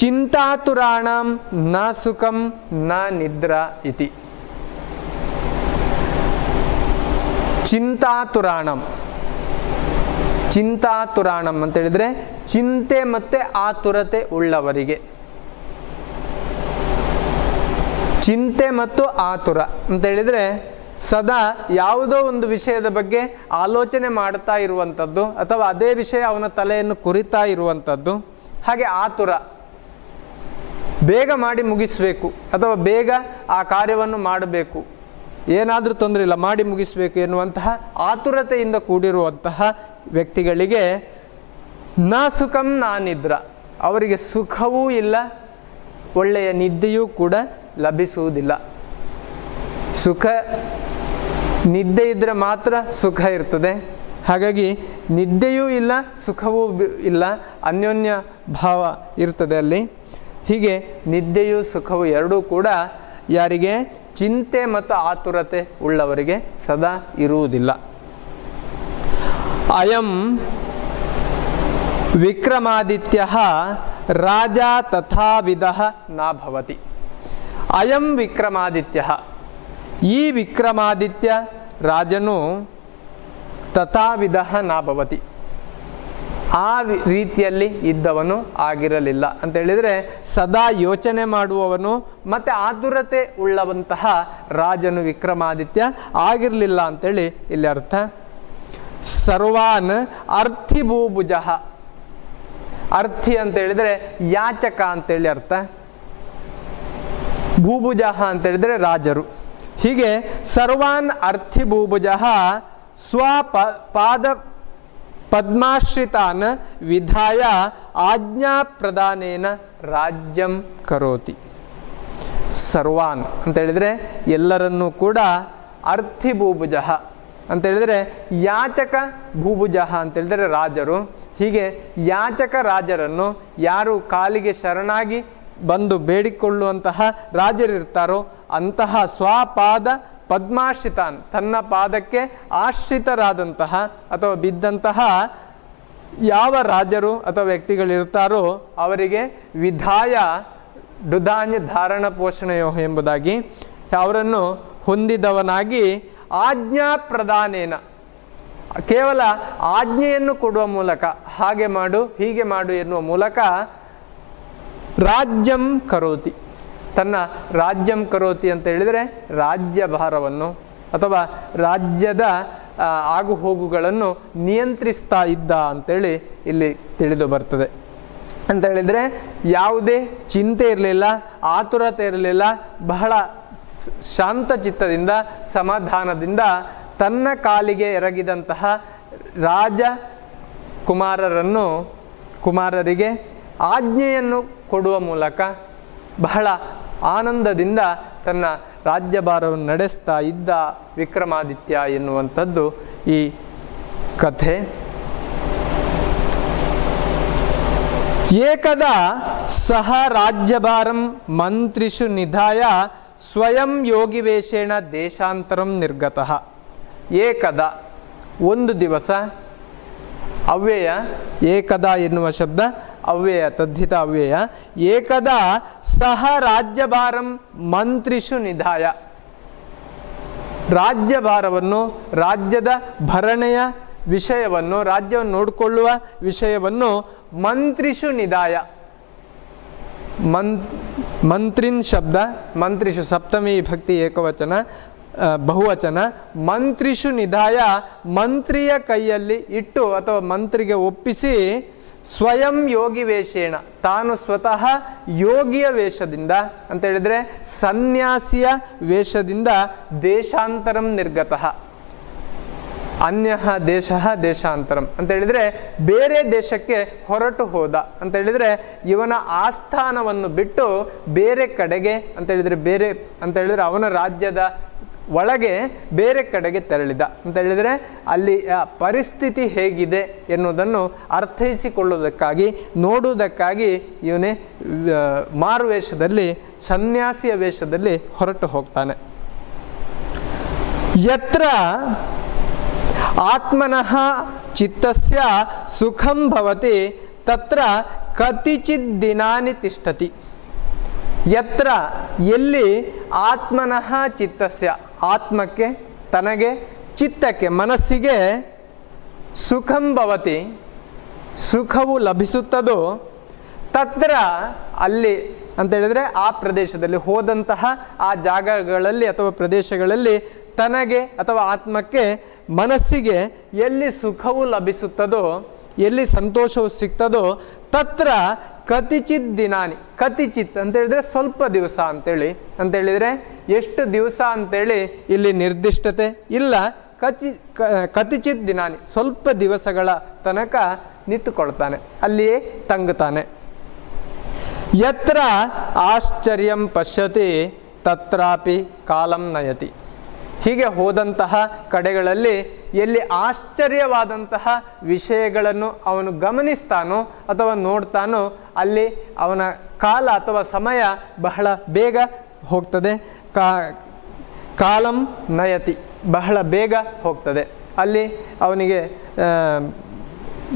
ಚಿಂತಾತುರಾಣಂ ನ ಸುಖಂ ನ ನಿದ್ರಾ ಇತಿ. ಚಿಂತಾತುರಾಣಂ, ಚಿಂತಾತುರಾಣಂ ಅಂತ ಹೇಳಿದರೆ ಚಿಂತೆ ಮತ್ತು ಆತುರತೆ ಉಳ್ಳವರಿಗೆ. ಚಿಂತೆ ಮತ್ತು ಆತುರ ಅಂತ ಹೇಳಿದರೆ ಸದಾ ಯಾವುದೋ ಒಂದು ವಿಷಯದ ಬಗ್ಗೆ ಆಲೋಚನೆ ಮಾಡ್ತಾ ಇರುವಂಥದ್ದು ಅಥವಾ ಅದೇ ವಿಷಯ ಅವನ ತಲೆಯನ್ನು ಕುರಿತಾ ಇರುವಂಥದ್ದು. ಹಾಗೆ ಆತುರ, ಬೇಗ ಮಾಡಿ ಮುಗಿಸಬೇಕು ಅಥವಾ ಬೇಗ ಆ ಕಾರ್ಯವನ್ನು ಮಾಡಬೇಕು, ಏನಾದರೂ ತೊಂದರೆ ಇಲ್ಲ ಮಾಡಿ ಮುಗಿಸಬೇಕು ಎನ್ನುವಂತಹ ಆತುರತೆಯಿಂದ ಕೂಡಿರುವಂತಹ ವ್ಯಕ್ತಿಗಳಿಗೆ ನ ಸುಖಂ ನ ನಿದ್ರ, ಅವರಿಗೆ ಸುಖವೂ ಇಲ್ಲ, ಒಳ್ಳೆಯ ನಿದ್ದೆಯೂ ಕೂಡ ಲಭಿಸುವುದಿಲ್ಲ. ಸುಖ ನಿದ್ದೆ ಇದ್ದರೆ ಮಾತ್ರ ಸುಖ ಇರ್ತದೆ. ಹಾಗಾಗಿ ನಿದ್ದೆಯೂ ಇಲ್ಲ, ಸುಖವೂ ಇಲ್ಲ, ಅನ್ಯೋನ್ಯ ಭಾವ ಇರ್ತದೆ ಅಲ್ಲಿ. ಹೀಗೆ ನಿದ್ದೆಯು ಸುಖವು ಎರಡೂ ಕೂಡ ಯಾರಿಗೆ ಚಿಂತೆ ಮತ್ತು ಆತುರತೆ ಉಳ್ಳವರಿಗೆ ಸದಾ ಇರುವುದಿಲ್ಲ. ಅಯಂ ವಿಕ್ರಮಾದಿತ್ಯ ರಾಜ ತಥಾವಿಧಃ ನ ಭವತಿ. ಅಯಂ ವಿಕ್ರಮಾದಿತ್ಯ, ಈ ವಿಕ್ರಮಾದಿತ್ಯ ರಾಜನು ತಥಾವಿಧಃ ನ ಭವತಿ, ಆ ರೀತಿಯಲ್ಲಿ ಇದ್ದವನು ಆಗಿರಲಿಲ್ಲ ಅಂತ ಹೇಳಿದರೆ ಸದಾ ಯೋಚನೆ ಮಾಡುವವನು ಮತ್ತು ಆತುರತೆ ಉಳ್ಳವಂತಹ ರಾಜನು ವಿಕ್ರಮಾದಿತ್ಯ ಆಗಿರಲಿಲ್ಲ ಅಂತೇಳಿ ಇಲ್ಲಿ ಅರ್ಥ. ಸರ್ವಾನ್ ಅರ್ಥಿಭೂಭುಜ, ಅರ್ಥಿ ಅಂತ ಹೇಳಿದರೆ ಯಾಚಕ ಅಂತೇಳಿ ಅರ್ಥ. ಭೂಭುಜ ಅಂತ ಹೇಳಿದರೆ ರಾಜರು. ಹೀಗೆ ಸರ್ವಾನ್ ಅರ್ಥಿಭೂಭುಜ ಸ್ವಪಾದ ಪದ್ಮಾಶ್ರಿತಾನ್ ವಿಧಾಯ ಆಜ್ಞಾ ಪ್ರದಾನೇನ ರಾಜ್ಯಂ ಕರೋತಿ. ಸರ್ವಾನ್ ಅಂತ ಹೇಳಿದರೆ ಎಲ್ಲರನ್ನೂ ಕೂಡ, ಅರ್ಥಿಭೂಭುಜ ಅಂತ ಹೇಳಿದರೆ ಯಾಚಕ, ಭೂಭುಜ ಅಂತ ಹೇಳಿದರೆ ರಾಜರು. ಹೀಗೆ ಯಾಚಕ ರಾಜರನ್ನು, ಯಾರು ಕಾಲಿಗೆ ಶರಣಾಗಿ ಬಂದು ಬೇಡಿಕೊಳ್ಳುವಂತಹ ರಾಜರಿರ್ತಾರೋ ಅಂತಹ ಸ್ವಪಾದ ಪದ್ಮಾಶ್ರಿತಾನ್, ತನ್ನ ಪಾದಕ್ಕೆ ಆಶ್ರಿತರಾದಂತಹ ಅಥವಾ ಬಿದ್ದಂತಹ ಯಾವ ರಾಜರು ಅಥವಾ ವ್ಯಕ್ತಿಗಳಿರ್ತಾರೋ ಅವರಿಗೆ ವಿಧಾಯ ಡುಧಾನ್ಯ ಧಾರಣ ಪೋಷಣೆಯೋ ಎಂಬುದಾಗಿ ಅವರನ್ನು ಹೊಂದಿದವನಾಗಿ ಆಜ್ಞಾ ಪ್ರದಾನೇನ ಕೇವಲ ಆಜ್ಞೆಯನ್ನು ಕೊಡುವ ಮೂಲಕ ಹಾಗೆ ಮಾಡು ಹೀಗೆ ಮಾಡು ಎನ್ನುವ ಮೂಲಕ ರಾಜ್ಯಂ ಕರೋತಿ ತನ್ನ ರಾಜ್ಯಂ ಕರೋತಿ ಅಂತ ಹೇಳಿದರೆ ರಾಜ್ಯಭಾರವನ್ನು ಅಥವಾ ರಾಜ್ಯದ ಆಗು ಹೋಗುಗಳನ್ನು ನಿಯಂತ್ರಿಸ್ತಾ ಇದ್ದ ಅಂತೇಳಿ ಇಲ್ಲಿ ತಿಳಿದು ಬರ್ತದೆ. ಅಂತ ಹೇಳಿದರೆ ಯಾವುದೇ ಚಿಂತೆ ಇರಲಿಲ್ಲ, ಆತುರತೆ ಇರಲಿಲ್ಲ, ಬಹಳ ಶಾಂತ ಚಿತ್ತದಿಂದ ಸಮಾಧಾನದಿಂದ ತನ್ನ ಕಾಲಿಗೆ ಎರಗಿದಂತಹ ರಾಜ ಕುಮಾರರಿಗೆ ಆಜ್ಞೆಯನ್ನು ಕೊಡುವ ಮೂಲಕ ಬಹಳ ಆನಂದದಿಂದ ತನ್ನ ರಾಜ್ಯಭಾರವನ್ನು ನಡೆಸ್ತಾ ಇದ್ದ ವಿಕ್ರಮಾದಿತ್ಯ ಎನ್ನುವಂಥದ್ದು ಈ ಕಥೆ. ಏಕದಾ ಸಹ ರಾಜ್ಯಭಾರಂ ಮಂತ್ರಿಷು ನಿಧಾಯ ಸ್ವಯಂ ಯೋಗಿವೇಷೇಣ ದೇಶಾಂತರಂ ನಿರ್ಗತಃ. ಏಕದ ಒಂದು ದಿವಸ, ಅವ್ಯಯ ಏಕದ ಎನ್ನುವ ಶಬ್ದ ಅವ್ಯಯ, ತದ್ಧಿತ ಅವ್ಯಯ. ಏಕದ ಸಹ ರಾಜ್ಯಭಾರಂ ಮಂತ್ರಿಷು ನಿಧಾಯ, ರಾಜ್ಯಭಾರವನ್ನು, ರಾಜ್ಯದ ಭರಣೆಯ ವಿಷಯವನ್ನು, ರಾಜ್ಯವನ್ನು ನೋಡಿಕೊಳ್ಳುವ ವಿಷಯವನ್ನು ಮಂತ್ರಿಷು ನಿಧಾಯ, ಮಂತ್ರಿನ್ ಶಬ್ದ ಮಂತ್ರಿಷು ಸಪ್ತಮಿ ವಿಭಕ್ತಿ ಏಕವಚನ ಬಹುವಚನ. ಮಂತ್ರಿಷು ನಿಧಾಯ ಮಂತ್ರಿಯ ಕೈಯಲ್ಲಿ ಇಟ್ಟು ಅಥವಾ ಮಂತ್ರಿಗೆ ಒಪ್ಪಿಸಿ ಸ್ವಯಂ ಯೋಗಿ ವೇಷೇಣ ತಾನು ಸ್ವತಃ ಯೋಗಿಯ ವೇಷದಿಂದ ಅಂತ ಹೇಳಿದರೆ ಸನ್ಯಾಸಿಯ ವೇಷದಿಂದ ದೇಶಾಂತರಂ ನಿರ್ಗತಃ, ಅನ್ಯ ದೇಶ ದೇಶಾಂತರಂ ಅಂತ ಹೇಳಿದರೆ ಬೇರೆ ದೇಶಕ್ಕೆ ಹೊರಟು ಹೋದ ಅಂತ ಹೇಳಿದರೆ ಇವನ ಆಸ್ಥಾನವನ್ನು ಬಿಟ್ಟು ಬೇರೆ ಕಡೆಗೆ ಅಂತ ಹೇಳಿದರೆ ಅವನ ರಾಜ್ಯದ ಒಳಗೆ ಬೇರೆ ಕಡೆಗೆ ತೆರಳಿದ ಅಂತ ಹೇಳಿದರೆ ಅಲ್ಲಿ ಪರಿಸ್ಥಿತಿ ಹೇಗಿದೆ ಎನ್ನುವುದನ್ನು ಅರ್ಥೈಸಿಕೊಳ್ಳುವುದಕ್ಕಾಗಿ ನೋಡುವುದಕ್ಕಾಗಿ ಇವನೇ ಮಾರುವೇಷದಲ್ಲಿ ಸನ್ಯಾಸಿಯ ವೇಷದಲ್ಲಿ ಹೊರಟು ಹೋಗ್ತಾನೆ. ಯತ್ರ ಆತ್ಮನಃ ಚಿತ್ತಸ್ಯ ಸುಖಂ ಭವತಿ ತತ್ರ ಕತಿಚಿತ್ ದಿನಾನಿ ತಿಷ್ಠತಿ. ಯತ್ರ ಎಲ್ಲಿ ಆತ್ಮನಃ ಚಿತ್ತಸ್ಯ ಆತ್ಮಕ್ಕೆ ತನಗೆ ಚಿತ್ತಕ್ಕೆ ಮನಸ್ಸಿಗೆ ಸುಖಂ ಭವತಿ ಸುಖವು ಲಭಿಸುತ್ತದೋ ತತ್ರ ಅಲ್ಲಿ ಅಂತ ಹೇಳಿದರೆ ಆ ಪ್ರದೇಶದಲ್ಲಿ ಹೋದಂತಹ ಆ ಜಾಗಗಳಲ್ಲಿ ಅಥವಾ ಪ್ರದೇಶಗಳಲ್ಲಿ ತನಗೆ ಅಥವಾ ಆತ್ಮಕ್ಕೆ ಮನಸ್ಸಿಗೆ ಎಲ್ಲಿ ಸುಖವು ಲಭಿಸುತ್ತದೋ ಎಲ್ಲಿ ಸಂತೋಷವು ಸಿಗ್ತದೋ ತತ್ರ ಕತಿಚಿತ್ ದಿನಾನಿ, ಕತಿಚಿತ್ ಅಂತ ಹೇಳಿದರೆ ಸ್ವಲ್ಪ ದಿವಸ ಅಂತೇಳಿದರೆ ಎಷ್ಟು ದಿವಸ ಅಂತೇಳಿ ಇಲ್ಲಿ ನಿರ್ದಿಷ್ಟತೆ ಇಲ್ಲ. ಕತಿಚಿತ್ ದಿನಾನಿ ಸ್ವಲ್ಪ ದಿವಸಗಳ ತನಕ ನಿಂತುಕೊಳ್ತಾನೆ, ಅಲ್ಲಿಯೇ ತಂಗುತ್ತಾನೆ. ಯತ್ರ ಆಶ್ಚರ್ಯಂ ಪಶ್ಯತಿ ತತ್ರಾಪಿ ಕಾಲಂ ನಯತಿ. ಹೀಗೆ ಹೋದಂತಹ ಕಡೆಗಳಲ್ಲಿ ಎಲ್ಲಿ ಆಶ್ಚರ್ಯವಾದಂತಹ ವಿಷಯಗಳನ್ನು ಅವನು ಗಮನಿಸ್ತಾನೋ ಅಥವಾ ನೋಡ್ತಾನೋ ಅಲ್ಲಿ ಅವನ ಕಾಲ ಅಥವಾ ಸಮಯ ಬಹಳ ಬೇಗ ಹೋಗ್ತದೆ. ಕಾಲಂ ನಯತಿ ಬಹಳ ಬೇಗ ಹೋಗ್ತದೆ. ಅಲ್ಲಿ ಅವನಿಗೆ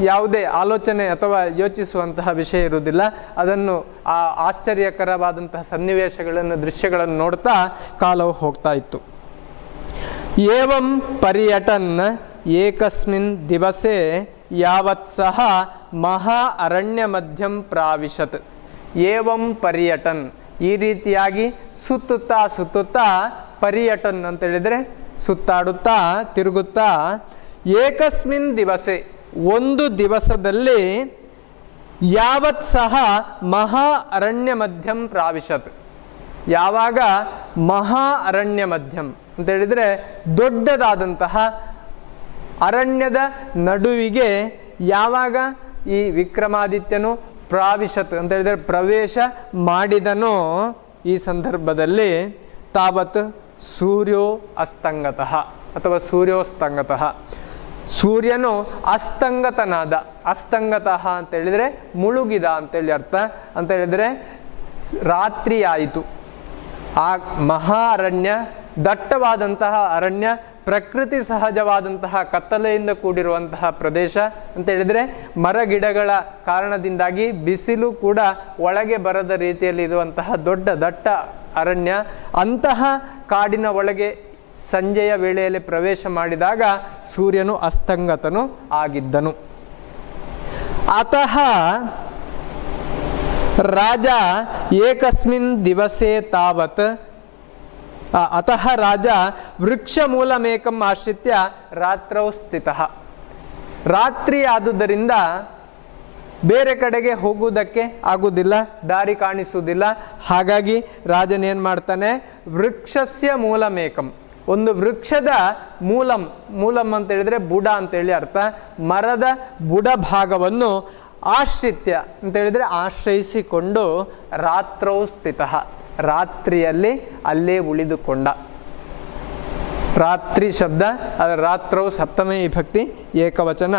ಯಾವುದೇ ಆಲೋಚನೆ ಅಥವಾ ಯೋಚಿಸುವಂತಹ ವಿಷಯ ಇರುವುದಿಲ್ಲ. ಅದನ್ನು ಆ ಆಶ್ಚರ್ಯಕರವಾದಂತಹ ಸನ್ನಿವೇಶಗಳನ್ನು ದೃಶ್ಯಗಳನ್ನು ನೋಡ್ತಾ ಕಾಲವು ಹೋಗ್ತಾ ಇತ್ತು. ಏವಂ ಪರ್ಯಟನ್ ಏಕಸ್ಮಿನ್ ದಿವಸೆ ಯಾವತ್ ಸಹ ಮಹಾ ಅರಣ್ಯ ಮಧ್ಯಂ ಪ್ರಾವಿಶತ್. ಏವಂ ಪರ್ಯಟನ್ ಈ ರೀತಿಯಾಗಿ ಸುತ್ತುತ್ತಾ ಪರ್ಯಟನ್ ಅಂತ ಹೇಳಿದರೆ ಸುತ್ತಾಡುತ್ತಾ ತಿರುಗುತ್ತಾ ಏಕಸ್ಮಿನ್ ದಿವಸೆ ಒಂದು ದಿವಸದಲ್ಲಿ ಯಾವತ್ ಸಹ ಮಹಾ ಅರಣ್ಯ ಮಧ್ಯಂ ಪ್ರಾವಿಶತ್. ಯಾವಾಗ ಮಹಾ ಅರಣ್ಯ ಮಧ್ಯಂ ಅಂತ ಹೇಳಿದರೆ ದೊಡ್ಡದಾದಂತಹ ಅರಣ್ಯದ ನಡುವಿಗೆ ಯಾವಾಗ ಈ ವಿಕ್ರಮಾದಿತ್ಯನು ಪ್ರಾವಿಶತ್ ಅಂತ ಹೇಳಿದರೆ ಪ್ರವೇಶ ಮಾಡಿದನೋ ಈ ಸಂದರ್ಭದಲ್ಲಿ ತಾವತ್ ಸೂರ್ಯೋ ಅಸ್ತಂಗತಃ ಅಥವಾ ಸೂರ್ಯೋಸ್ತಂಗತಃ, ಸೂರ್ಯನು ಅಸ್ತಂಗತನಾದ. ಅಸ್ತಂಗತಃ ಅಂತ ಹೇಳಿದರೆ ಮುಳುಗಿದ ಅಂತೇಳಿ ಅರ್ಥ. ಅಂತ ಹೇಳಿದರೆ ರಾತ್ರಿ ಆಯಿತು. ಆ ಮಹಾ ಅರಣ್ಯ, ದಟ್ಟವಾದಂತಹ ಅರಣ್ಯ ಪ್ರಕೃತಿ ಸಹಜವಾದಂತಹ ಕತ್ತಲೆಯಿಂದ ಕೂಡಿರುವಂತಹ ಪ್ರದೇಶ ಅಂತ ಹೇಳಿದರೆ ಮರ ಗಿಡಗಳ ಕಾರಣದಿಂದಾಗಿ ಬಿಸಿಲು ಕೂಡ ಒಳಗೆ ಬರದ ರೀತಿಯಲ್ಲಿ ಇರುವಂತಹ ದೊಡ್ಡ ದಟ್ಟ ಅರಣ್ಯ. ಅಂತಹ ಕಾಡಿನ ಒಳಗೆ ಸಂಜೆಯ ವೇಳೆಯಲ್ಲಿ ಪ್ರವೇಶ ಮಾಡಿದಾಗ ಸೂರ್ಯನು ಅಸ್ತಂಗತನು ಆಗಿದ್ದನು. ಅತಃ ರಾಜ ಏಕಸ್ಮಿನ್ ದಿವಸೆ ತಾವತ್ ಅತಃ ರಾಜ ವೃಕ್ಷಮೂಲಮೇಕಂ ಆಶ್ರಿತ್ಯ ರಾತ್ರೌ ಸ್ಥಿತಃ. ರಾತ್ರಿ ಆದುದರಿಂದ ಬೇರೆ ಕಡೆಗೆ ಹೋಗುವುದಕ್ಕೆ ಆಗುವುದಿಲ್ಲ, ದಾರಿ ಕಾಣಿಸುವುದಿಲ್ಲ. ಹಾಗಾಗಿ ರಾಜನೇನು ಮಾಡ್ತಾನೆ, ವೃಕ್ಷಸ್ಯ ಮೂಲಮೇಕಂ, ಒಂದು ವೃಕ್ಷದ ಮೂಲಂ ಅಂತ ಹೇಳಿದ್ರೆ ಬುಡ ಅಂತೇಳಿ ಅರ್ಥ, ಮರದ ಬುಡ ಭಾಗವನ್ನು ಆಶ್ರಿತ್ಯ ಅಂತ ಹೇಳಿದ್ರೆ ಆಶ್ರಯಿಸಿಕೊಂಡು ರಾತ್ರೌ ಸ್ಥಿತಃ, ರಾತ್ರಿಯಲ್ಲಿ ಅಲ್ಲೇ ಉಳಿದುಕೊಂಡ. ರಾತ್ರಿ ಶಬ್ದ ರಾತ್ರೌ ಸಪ್ತಮಿ ವಿಭಕ್ತಿ ಏಕವಚನ,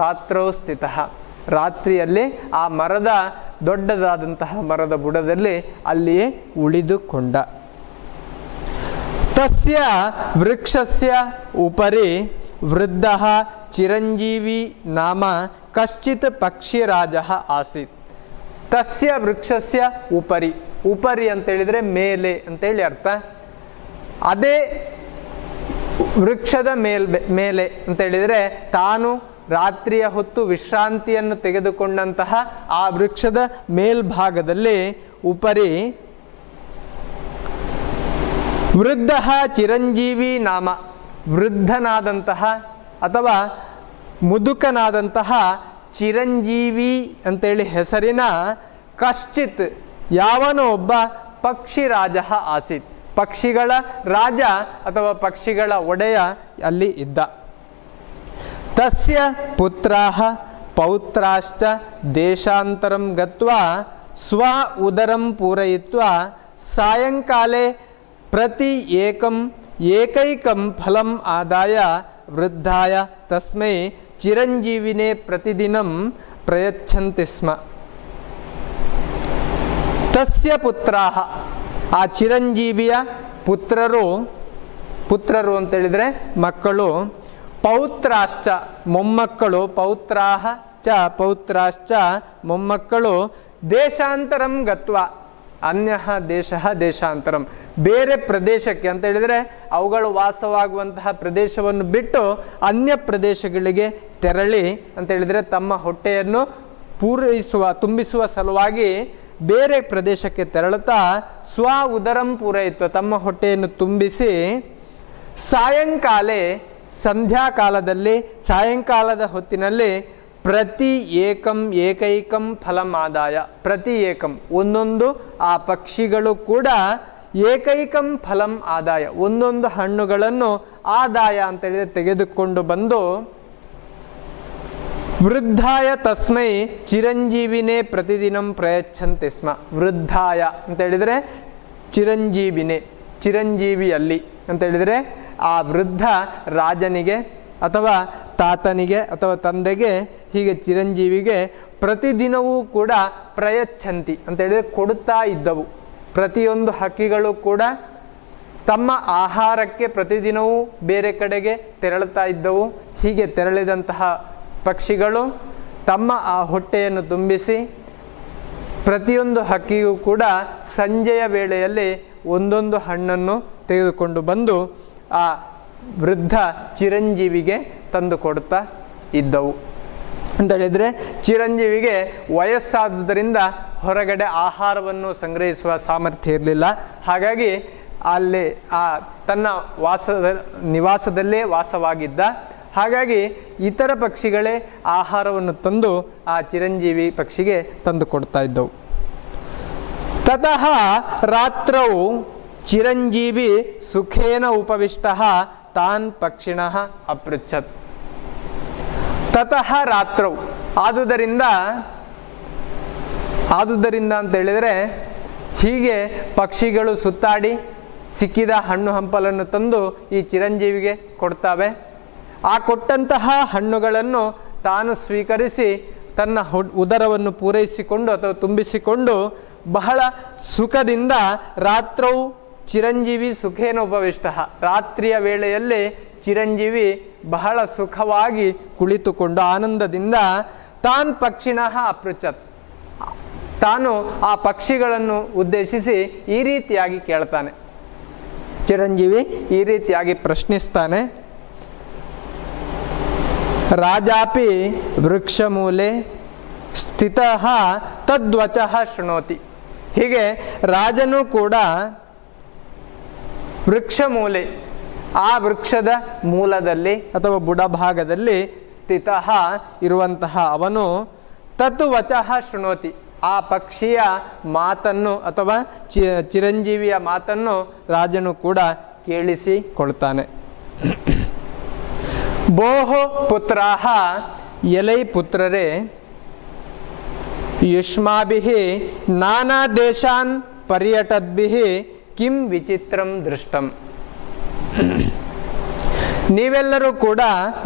ರಾತ್ರೌ ಸ್ಥಿತಃ, ರಾತ್ರಿಯಲ್ಲಿ ಆ ಮರದ ದೊಡ್ಡದಾದಂತಹ ಮರದ ಬುಡದಲ್ಲಿ ಅಲ್ಲಿಯೇ ಉಳಿದುಕೊಂಡ. ತಸ್ಯ ವೃಕ್ಷಸ್ಯ ಉಪರಿ ವೃದ್ಧಃ ಚಿರಂಜೀವಿ ನಾಮ ಕಶ್ಚಿತ್ ಪಕ್ಷಿರಾಜಃ ಆಸೀತ್. ತಸ್ಯ ವೃಕ್ಷಸ್ಯ ಉಪರಿ, ಉಪರಿ ಅಂತೇಳಿದರೆ ಮೇಲೆ ಅಂತೇಳಿ ಅರ್ಥ. ಅದೇ ವೃಕ್ಷದ ಮೇಲೆ ಅಂತೇಳಿದರೆ ತಾನು ರಾತ್ರಿಯ ಹೊತ್ತು ವಿಶ್ರಾಂತಿಯನ್ನು ತೆಗೆದುಕೊಂಡಂತಹ ಆ ವೃಕ್ಷದ ಮೇಲ್ಭಾಗದಲ್ಲಿ ಉಪರಿ ವೃದ್ಧ ಚಿರಂಜೀವಿ ನಾಮ, ವೃದ್ಧನಾದಂತಹ ಅಥವಾ ಮುದುಕನಾದಂತಹ ಚಿರಂಜೀವಿ ಅಂತೇಳಿ ಹೆಸರಿನ ಕಶ್ಚಿತ್ ಯಾವನೋ ಒಬ್ಬ ಪಕ್ಷಿರಾಜ ಆಸೀತ್, ಪಕ್ಷಿಗಳ ರಾಜ ಅಥವಾ ಪಕ್ಷಿಗಳ ಒಡೆಯ ಅಲ್ಲಿ ಇದ್ದ. ತಸ್ಯ ಪುತ್ರಾಃ ಪೌತ್ರಾಶ್ಚ ದೇಶಾಂತರಂ ಗತ್ವಾ ಸ್ವ ಉದರಂ ಪೂರಯಿತ್ವಾ ಸಾಯಂಕಾಲೆ ಪ್ರತಿ ಏಕೈಕಂ ಫಲಂ ಆದಾಯ ವೃದ್ಧಾಯ ತಸ್ಮೈ ಚಿರಂಜೀವಿನೇ ಪ್ರತಿದಿನಂ ಪ್ರಯಚ್ಛಂತಿ ಸ್ಮ. ತಸ್ಯ ಪುತ್ರಾಃ, ಆ ಚಿರಂಜೀವಿಯ ಪುತ್ರರು ಅಂತೇಳಿದರೆ ಮಕ್ಕಳು, ಪೌತ್ರಾಶ್ಚ ಮೊಮ್ಮಕ್ಕಳು, ಪೌತ್ರಾಶ್ಚ ಮೊಮ್ಮಕ್ಕಳು, ದೇಶಾಂತರಂ ಗತ್ವ, ಅನ್ಯ ದೇಶಾಂತರಂ, ಬೇರೆ ಪ್ರದೇಶಕ್ಕೆ ಅಂತ ಹೇಳಿದರೆ ಅವುಗಳು ವಾಸವಾಗುವಂತಹ ಪ್ರದೇಶವನ್ನು ಬಿಟ್ಟು ಅನ್ಯ ಪ್ರದೇಶಗಳಿಗೆ ತೆರಳಿ ಅಂತ ಹೇಳಿದರೆ ತಮ್ಮ ಹೊಟ್ಟೆಯನ್ನು ತುಂಬಿಸುವ ಸಲುವಾಗಿ ಬೇರೆ ಪ್ರದೇಶಕ್ಕೆ ತೆರಳುತ್ತಾ ಸ್ವ ಉದರಂ ಪೂರಯಿತ್ವ, ತಮ್ಮ ಹೊಟ್ಟೆಯನ್ನು ತುಂಬಿಸಿ ಸಂಧ್ಯಾಕಾಲದಲ್ಲಿ ಸಾಯಂಕಾಲದ ಹೊತ್ತಿನಲ್ಲಿ ಪ್ರತಿ ಏಕೈಕಂ ಫಲಂ ಆದಾಯ, ಪ್ರತಿ ಒಂದೊಂದು ಆ ಪಕ್ಷಿಗಳು ಕೂಡ ಏಕೈಕಂ ಫಲಂ ಆದಾಯ, ಒಂದೊಂದು ಹಣ್ಣುಗಳನ್ನು ಆದಾಯ ಅಂತ ಹೇಳಿದ್ರೆ ತೆಗೆದುಕೊಂಡು ಬಂದು ವೃದ್ಧಾಯ ತಸ್ಮೈ ಚಿರಂಜೀವಿನೇ ಪ್ರತಿದಿನಂ ಪ್ರಯಚ್ಛಂತಿ ಸ್ಮ. ವೃದ್ಧಾಯ ಅಂತ ಹೇಳಿದರೆ ಚಿರಂಜೀವಿಯಲ್ಲಿ ಅಂತ ಹೇಳಿದರೆ ಆ ವೃದ್ಧ ರಾಜನಿಗೆ ಅಥವಾ ತಾತನಿಗೆ ಅಥವಾ ತಂದೆಗೆ, ಹೀಗೆ ಚಿರಂಜೀವಿಗೆ ಪ್ರತಿದಿನವೂ ಕೂಡ ಪ್ರಯಚ್ಛಂತಿ ಅಂತ ಹೇಳಿದರೆ ಕೊಡುತ್ತಾ ಇದ್ದವು. ಪ್ರತಿಯೊಂದು ಹಕ್ಕಿಗಳು ಕೂಡ ತಮ್ಮ ಆಹಾರಕ್ಕೆ ಪ್ರತಿದಿನವೂ ಬೇರೆ ಕಡೆಗೆ ತೆರಳುತ್ತಾ ಇದ್ದವು. ಹೀಗೆ ತೆರಳಿದಂತಹ ಪಕ್ಷಿಗಳು ತಮ್ಮ ಆ ಹೊಟ್ಟೆಯನ್ನು ತುಂಬಿಸಿ ಪ್ರತಿಯೊಂದು ಹಕ್ಕಿಗೂ ಕೂಡ ಸಂಜೆಯ ವೇಳೆಯಲ್ಲಿ ಒಂದೊಂದು ಹಣ್ಣನ್ನು ತೆಗೆದುಕೊಂಡು ಬಂದು ಆ ವೃದ್ಧ ಚಿರಂಜೀವಿಗೆ ತಂದು ಕೊಡುತ್ತಾ ಇದ್ದವು. ಅಂತ ಹೇಳಿದರೆ ಚಿರಂಜೀವಿಗೆ ವಯಸ್ಸಾದುದರಿಂದ ಹೊರಗಡೆ ಆಹಾರವನ್ನು ಸಂಗ್ರಹಿಸುವ ಸಾಮರ್ಥ್ಯ ಇರಲಿಲ್ಲ. ಹಾಗಾಗಿ ಅಲ್ಲಿ ತನ್ನ ನಿವಾಸದಲ್ಲೇ ವಾಸವಾಗಿದ್ದ. ಹಾಗಾಗಿ ಇತರ ಪಕ್ಷಿಗಳೇ ಆಹಾರವನ್ನು ತಂದು ಆ ಚಿರಂಜೀವಿ ಪಕ್ಷಿಗೆ ತಂದು ಕೊಡ್ತಾ ಇದ್ದವು. ತತಃ ರಾತ್ರೌ ಚಿರಂಜೀವಿ ಸುಖೇನ ಉಪವಿಷ್ಟಃ ತಾನ್ ಪಕ್ಷಿಣಃ ಅಪೃಚ್ಛತ್. ತತಃ ರಾತ್ರೌ, ಆದುದರಿಂದ ಅಂತ ಹೇಳಿದರೆ ಹೀಗೆ ಪಕ್ಷಿಗಳು ಸುತ್ತಾಡಿ ಸಿಕ್ಕಿದ ಹಣ್ಣು ಹಂಪಲನ್ನು ತಂದು ಈ ಚಿರಂಜೀವಿಗೆ ಕೊಡ್ತಾವೆ. ಆ ಕೊಟ್ಟಂತಹ ಹಣ್ಣುಗಳನ್ನು ತಾನು ಸ್ವೀಕರಿಸಿ ತನ್ನ ಉದರವನ್ನು ಪೂರೈಸಿಕೊಂಡು ಅಥವಾ ತುಂಬಿಸಿಕೊಂಡು ಬಹಳ ಸುಖದಿಂದ ರಾತ್ರೌ ಚಿರಂಜೀವಿ ಸುಖೇನ ಉಪವಿಷ್ಟ, ರಾತ್ರಿಯ ವೇಳೆಯಲ್ಲಿ ಚಿರಂಜೀವಿ ಬಹಳ ಸುಖವಾಗಿ ಕುಳಿತುಕೊಂಡು ಆನಂದದಿಂದ ತಾನ್ ಪಕ್ಷಿಣಃ ಅಪೃಚ್ಛತ್, ತಾನು ಆ ಪಕ್ಷಿಗಳನ್ನು ಉದ್ದೇಶಿಸಿ ಈ ರೀತಿಯಾಗಿ ಕೇಳ್ತಾನೆ. ಚಿರಂಜೀವಿ ಈ ರೀತಿಯಾಗಿ ಪ್ರಶ್ನಿಸ್ತಾನೆ, ರಾಜಾಪಿ ವೃಕ್ಷಮೂಲೆ ಸ್ಥಿತಃ ತದ್ವಚಃ ಶೃಣೋತಿ. ಹೀಗೆ ರಾಜನು ಕೂಡ ವೃಕ್ಷಮೂಲೆ, ಆ ವೃಕ್ಷದ ಮೂಲದಲ್ಲಿ ಅಥವಾ ಬುಡಭಾಗದಲ್ಲಿ ಸ್ಥಿತಃ ಇರುವಂತಹ ಅವನು ತತ್ ವಚಃ ಶೃಣೋತಿ, ಆ ಪಕ್ಷಿಯ ಮಾತನ್ನು ಅಥವಾ ಚಿರಂಜೀವಿಯ ಮಾತನ್ನು ರಾಜನು ಕೂಡ ಕೇಳಿಸಿಕೊಳ್ತಾನೆ. ಬೋಹೋ ಪುತ್ರಾಹ, ಎಲೈ ಪುತ್ರರೇ, ಯುಷ್ಮಾಭಿಃ ನಾನಾ ದೇಶಾನ್ ಪರ್ಯಟದ್ಭಿಃ ಕಿಂ ವಿಚಿತ್ರಂ ದೃಷ್ಟಂ. ನೀವೆಲ್ಲರೂ ಕೂಡ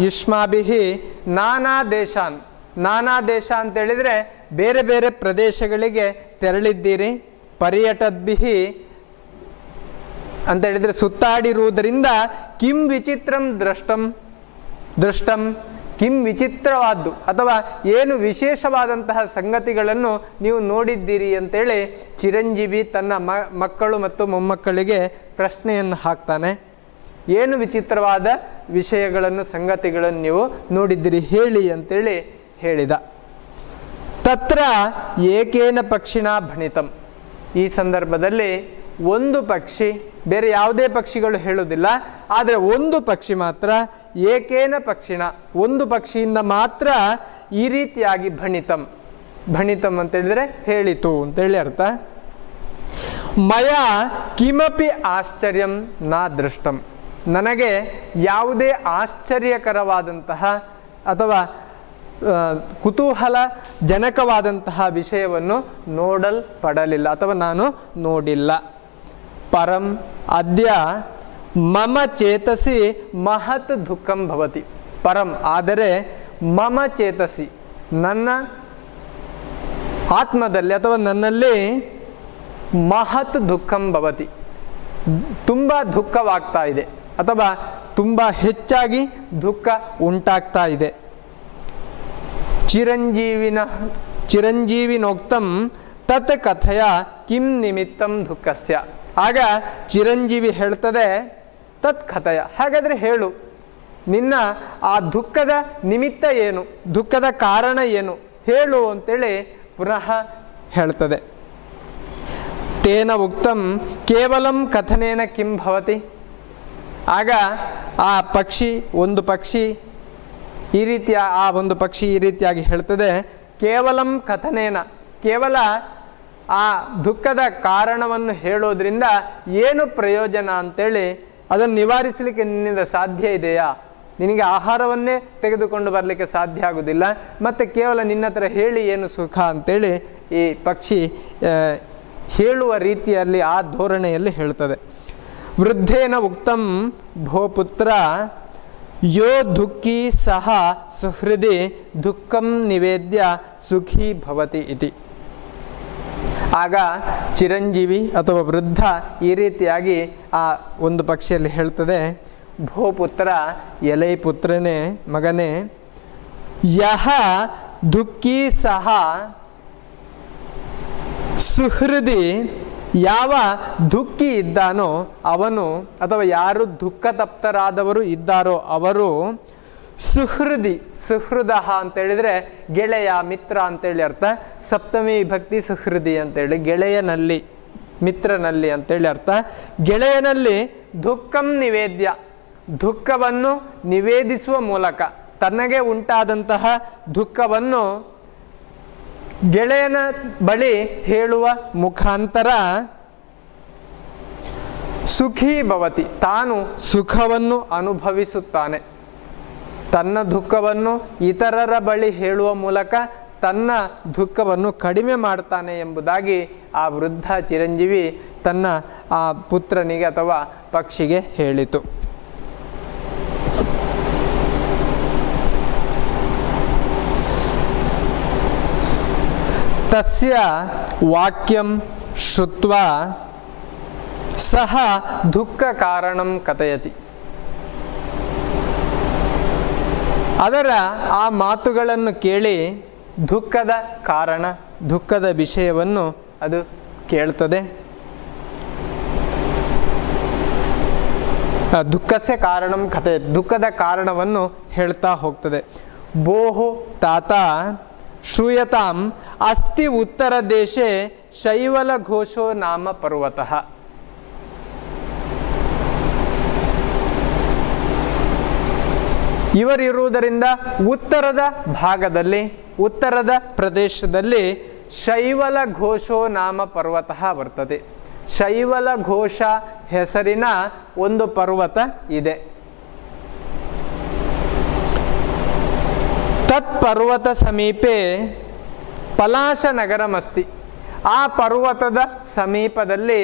ಯುಷ್ಮಾಭಿಃ ನಾನಾ ದೇಶಾನ್, ನಾನಾ ದೇಶ ಅಂತೇಳಿದರೆ ಬೇರೆ ಬೇರೆ ಪ್ರದೇಶಗಳಿಗೆ ತೆರಳಿದ್ದೀರಿ. ಪರ್ಯಟದ್ಭಿಃ ಅಂತೇಳಿದರೆ ಸುತ್ತಾಡಿರುವುದರಿಂದ ಕಿಂ ವಿಚಿತ್ರಂ ದೃಷ್ಟಂ, ಕಿಂ ವಿಚಿತ್ರವಾದ್ದು ಅಥವಾ ಏನು ವಿಶೇಷವಾದಂತಹ ಸಂಗತಿಗಳನ್ನು ನೀವು ನೋಡಿದ್ದೀರಿ ಅಂತೇಳಿ ಚಿರಂಜೀವಿ ತನ್ನ ಮಕ್ಕಳು ಮತ್ತು ಮೊಮ್ಮಕ್ಕಳಿಗೆ ಪ್ರಶ್ನೆಯನ್ನು ಹಾಕ್ತಾನೆ. ಏನು ವಿಚಿತ್ರವಾದ ವಿಷಯಗಳನ್ನು ಸಂಗತಿಗಳನ್ನು ನೀವು ನೋಡಿದ್ದೀರಿ ಹೇಳಿ ಅಂತೇಳಿ ಹೇಳಿದ. ತತ್ರ ಏಕೇನ ಪಕ್ಷಿಣ ಭಣಿತಂ. ಈ ಸಂದರ್ಭದಲ್ಲಿ ಒಂದು ಪಕ್ಷಿ, ಬೇರೆ ಯಾವುದೇ ಪಕ್ಷಿಗಳು ಹೇಳುವುದಿಲ್ಲ, ಆದರೆ ಒಂದು ಪಕ್ಷಿ ಮಾತ್ರ ಏಕೇನ ಪಕ್ಷಿಣ, ಒಂದು ಪಕ್ಷಿಯಿಂದ ಮಾತ್ರ ಈ ರೀತಿಯಾಗಿ ಭಣಿತಂ. ಭಣಿತಂ ಅಂತೇಳಿದರೆ ಹೇಳಿತು ಅಂತೇಳಿ ಅರ್ಥ. ಮಯ ಕಿಮಪಿ ಆಶ್ಚರ್ಯಂ ನಾ ದೃಷ್ಟಂ. ನನಗೆ ಯಾವುದೇ ಆಶ್ಚರ್ಯಕರವಾದಂತಹ ಅಥವಾ ಕುತೂಹಲ ಜನಕವಾದಂತಹ ವಿಷಯವನ್ನು ನೋಡಲ್ಪಡಲಿಲ್ಲ ಅಥವಾ ನಾನು ನೋಡಿಲ್ಲ. ಪರಂ ಅದ್ಯ ಮಮ ಚೇತಸಿ ಮಹತ್ ದುಃಖಂ ಭವತಿ. ಪರಂ ಆದರೆ ಮಮ ಚೇತಸಿ, ನನ್ನ ಆತ್ಮದಲ್ಲಿ ಅಥವಾ ನನ್ನಲ್ಲಿ ಮಹತ್ ದುಃಖಂ ಭವತಿ, ತುಂಬ ದುಃಖವಾಗ್ತಾ ಇದೆ ಅಥವಾ ತುಂಬ ಹೆಚ್ಚಾಗಿ ದುಃಖ ಉಂಟಾಗ್ತಾ ಇದೆ. ಚಿರಂಜೀವಿನೋಕ್ತಂ ತತ್ ಕಥೆಯ ಕಿಂ ನಿಮಿತ್ತಂ ದುಃಖಸ್ಯ. ಆಗ ಚಿರಂಜೀವಿ ಹೇಳ್ತದೆ, ತತ್ ಕಥೆಯ, ಹಾಗಾದರೆ ಹೇಳು, ನಿನ್ನ ಆ ದುಃಖದ ನಿಮಿತ್ತ ಏನು, ದುಃಖದ ಕಾರಣ ಏನು ಹೇಳು ಅಂತೇಳಿ ಪುನಃ ಹೇಳ್ತದೆ. ತೇನ ಉಕ್ತಂ ಕೇವಲಂ ಕಥನೇನ ಕಿಂ ಭವತಿ. ಆಗ ಆ ಪಕ್ಷಿ, ಒಂದು ಪಕ್ಷಿ ಈ ರೀತಿಯ, ಆ ಒಂದು ಪಕ್ಷಿ ಈ ರೀತಿಯಾಗಿ ಹೇಳ್ತದೆ, ಕೇವಲಂ ಕಥನೇನ, ಕೇವಲ ಆ ದುಃಖದ ಕಾರಣವನ್ನು ಹೇಳೋದ್ರಿಂದ ಏನು ಪ್ರಯೋಜನ ಅಂತೇಳಿ, ಅದನ್ನು ನಿವಾರಿಸಲಿಕ್ಕೆ ನಿನ್ನಿಂದ ಸಾಧ್ಯ ಇದೆಯಾ? ನಿನಗೆ ಆಹಾರವನ್ನೇ ತೆಗೆದುಕೊಂಡು ಬರಲಿಕ್ಕೆ ಸಾಧ್ಯ ಆಗುವುದಿಲ್ಲ, ಮತ್ತು ಕೇವಲ ನಿನ್ನ ಹತ್ರ ಹೇಳಿ ಏನು ಸುಖ ಅಂತೇಳಿ ಈ ಪಕ್ಷಿ ಹೇಳುವ ರೀತಿಯಲ್ಲಿ, ಆ ಧೋರಣೆಯಲ್ಲಿ ಹೇಳ್ತದೆ. ವೃದ್ಧೇನ ಉಕ್ತಂ ಭೋಪುತ್ರ ಯೋ ದುಃಖಿ ಸಹ ಸುಹೃದಿ ದುಃಖಂ ನಿವೇದ್ಯ ಸುಖಿ ಭವತಿ ಇತಿ. ಆಗ ಚಿರಂಜೀವಿ ಅಥವಾ ವೃದ್ಧ ಈ ರೀತಿಯಾಗಿ ಆ ಒಂದು ಪಕ್ಷಿಯಲ್ಲಿ ಹೇಳ್ತದೆ, ಭೋಪುತ್ರ, ಎಲೈ ಪುತ್ರನೇ, ಮಗನೇ, ಯಹ ದುಃಖಿ ಸಹ ಸುಹೃದಿ, ಯಾವ ದುಃಖಿ ಇದ್ದಾನೋ ಅವನು, ಅಥವಾ ಯಾರು ದುಃಖ ತಪ್ತರಾದವರು ಇದ್ದಾರೋ ಅವರು, ಸುಹೃದಿ, ಸುಹೃದ ಅಂತೇಳಿದರೆ ಗೆಳೆಯ, ಮಿತ್ರ ಅಂತೇಳಿ ಅರ್ಥ. ಸಪ್ತಮಿ ವಿಭಕ್ತಿ ಸುಹೃದಿ ಅಂತೇಳಿ, ಗೆಳೆಯನಲ್ಲಿ, ಮಿತ್ರನಲ್ಲಿ ಅಂತೇಳಿ ಅರ್ಥ. ಗೆಳೆಯನಲ್ಲಿ ದುಃಖಂ ನಿವೇದ್ಯ, ದುಃಖವನ್ನು ನಿವೇದಿಸುವ ಮೂಲಕ, ತನಗೆ ಉಂಟಾದಂತಹ ದುಃಖವನ್ನು ಗೆಳೆಯನ ಬಳಿ ಹೇಳುವ ಮುಖಾಂತರ ಸುಖಿ ಭವತಿ, ತಾನು ಸುಖವನ್ನು ಅನುಭವಿಸುತ್ತಾನೆ. ತನ್ನ ದುಃಖವನ್ನು ಇತರರ ಬಳಿ ಹೇಳುವ ಮೂಲಕ ತನ್ನ ದುಃಖವನ್ನು ಕಡಿಮೆ ಮಾಡ್ತಾನೆ ಎಂಬುದಾಗಿ ಆ ವೃದ್ಧ ಚಿರಂಜೀವಿ ತನ್ನ ಆ ಪುತ್ರನಿಗೆ ಅಥವಾ ಪಕ್ಷಿಗೆ ಹೇಳಿತು. ತಸ್ಯ ವಾಕ್ಯಂ ಶ್ರುತ್ವಾ ಸಹ ದುಃಖ ಕಾರಣಂ ಕಥಯತಿ. ಅದರ ಆ ಮಾತುಗಳನ್ನು ಕೇಳಿ ದುಃಖದ ಕಾರಣ, ದುಃಖದ ವಿಷಯವನ್ನು ಅದು ಕೇಳ್ತದೆ. ದುಃಖಸ್ಯ ಕಾರಣಂ ಕಥೆ, ದುಃಖದ ಕಾರಣವನ್ನು ಹೇಳ್ತಾ ಹೋಗ್ತದೆ. ಬೋಹು ತಾತ ಶ್ರೂಯತಾಂ ಅಸ್ತಿ ಉತ್ತರ ದೇಶೆ ಶೈವಲ ಘೋಷೋ ನಾಮ ಪರ್ವತಃ. ಇವರಿರುವುದರಿಂದ ಉತ್ತರದ ಭಾಗದಲ್ಲಿ, ಉತ್ತರದ ಪ್ರದೇಶದಲ್ಲಿ ಶೈವಲ ಘೋಷೋ ನಾಮ ಪರ್ವತಃ ವರ್ತದೆ. ಶೈವಲ ಘೋಷ ಹೆಸರಿನ ಒಂದು ಪರ್ವತ ಇದೆ. ತತ್ ಪರ್ವತ ಸಮೀಪೆ ಪಲಾಶ ನಗರಮಸ್ತಿ. ಆ ಪರ್ವತದ ಸಮೀಪದಲ್ಲಿ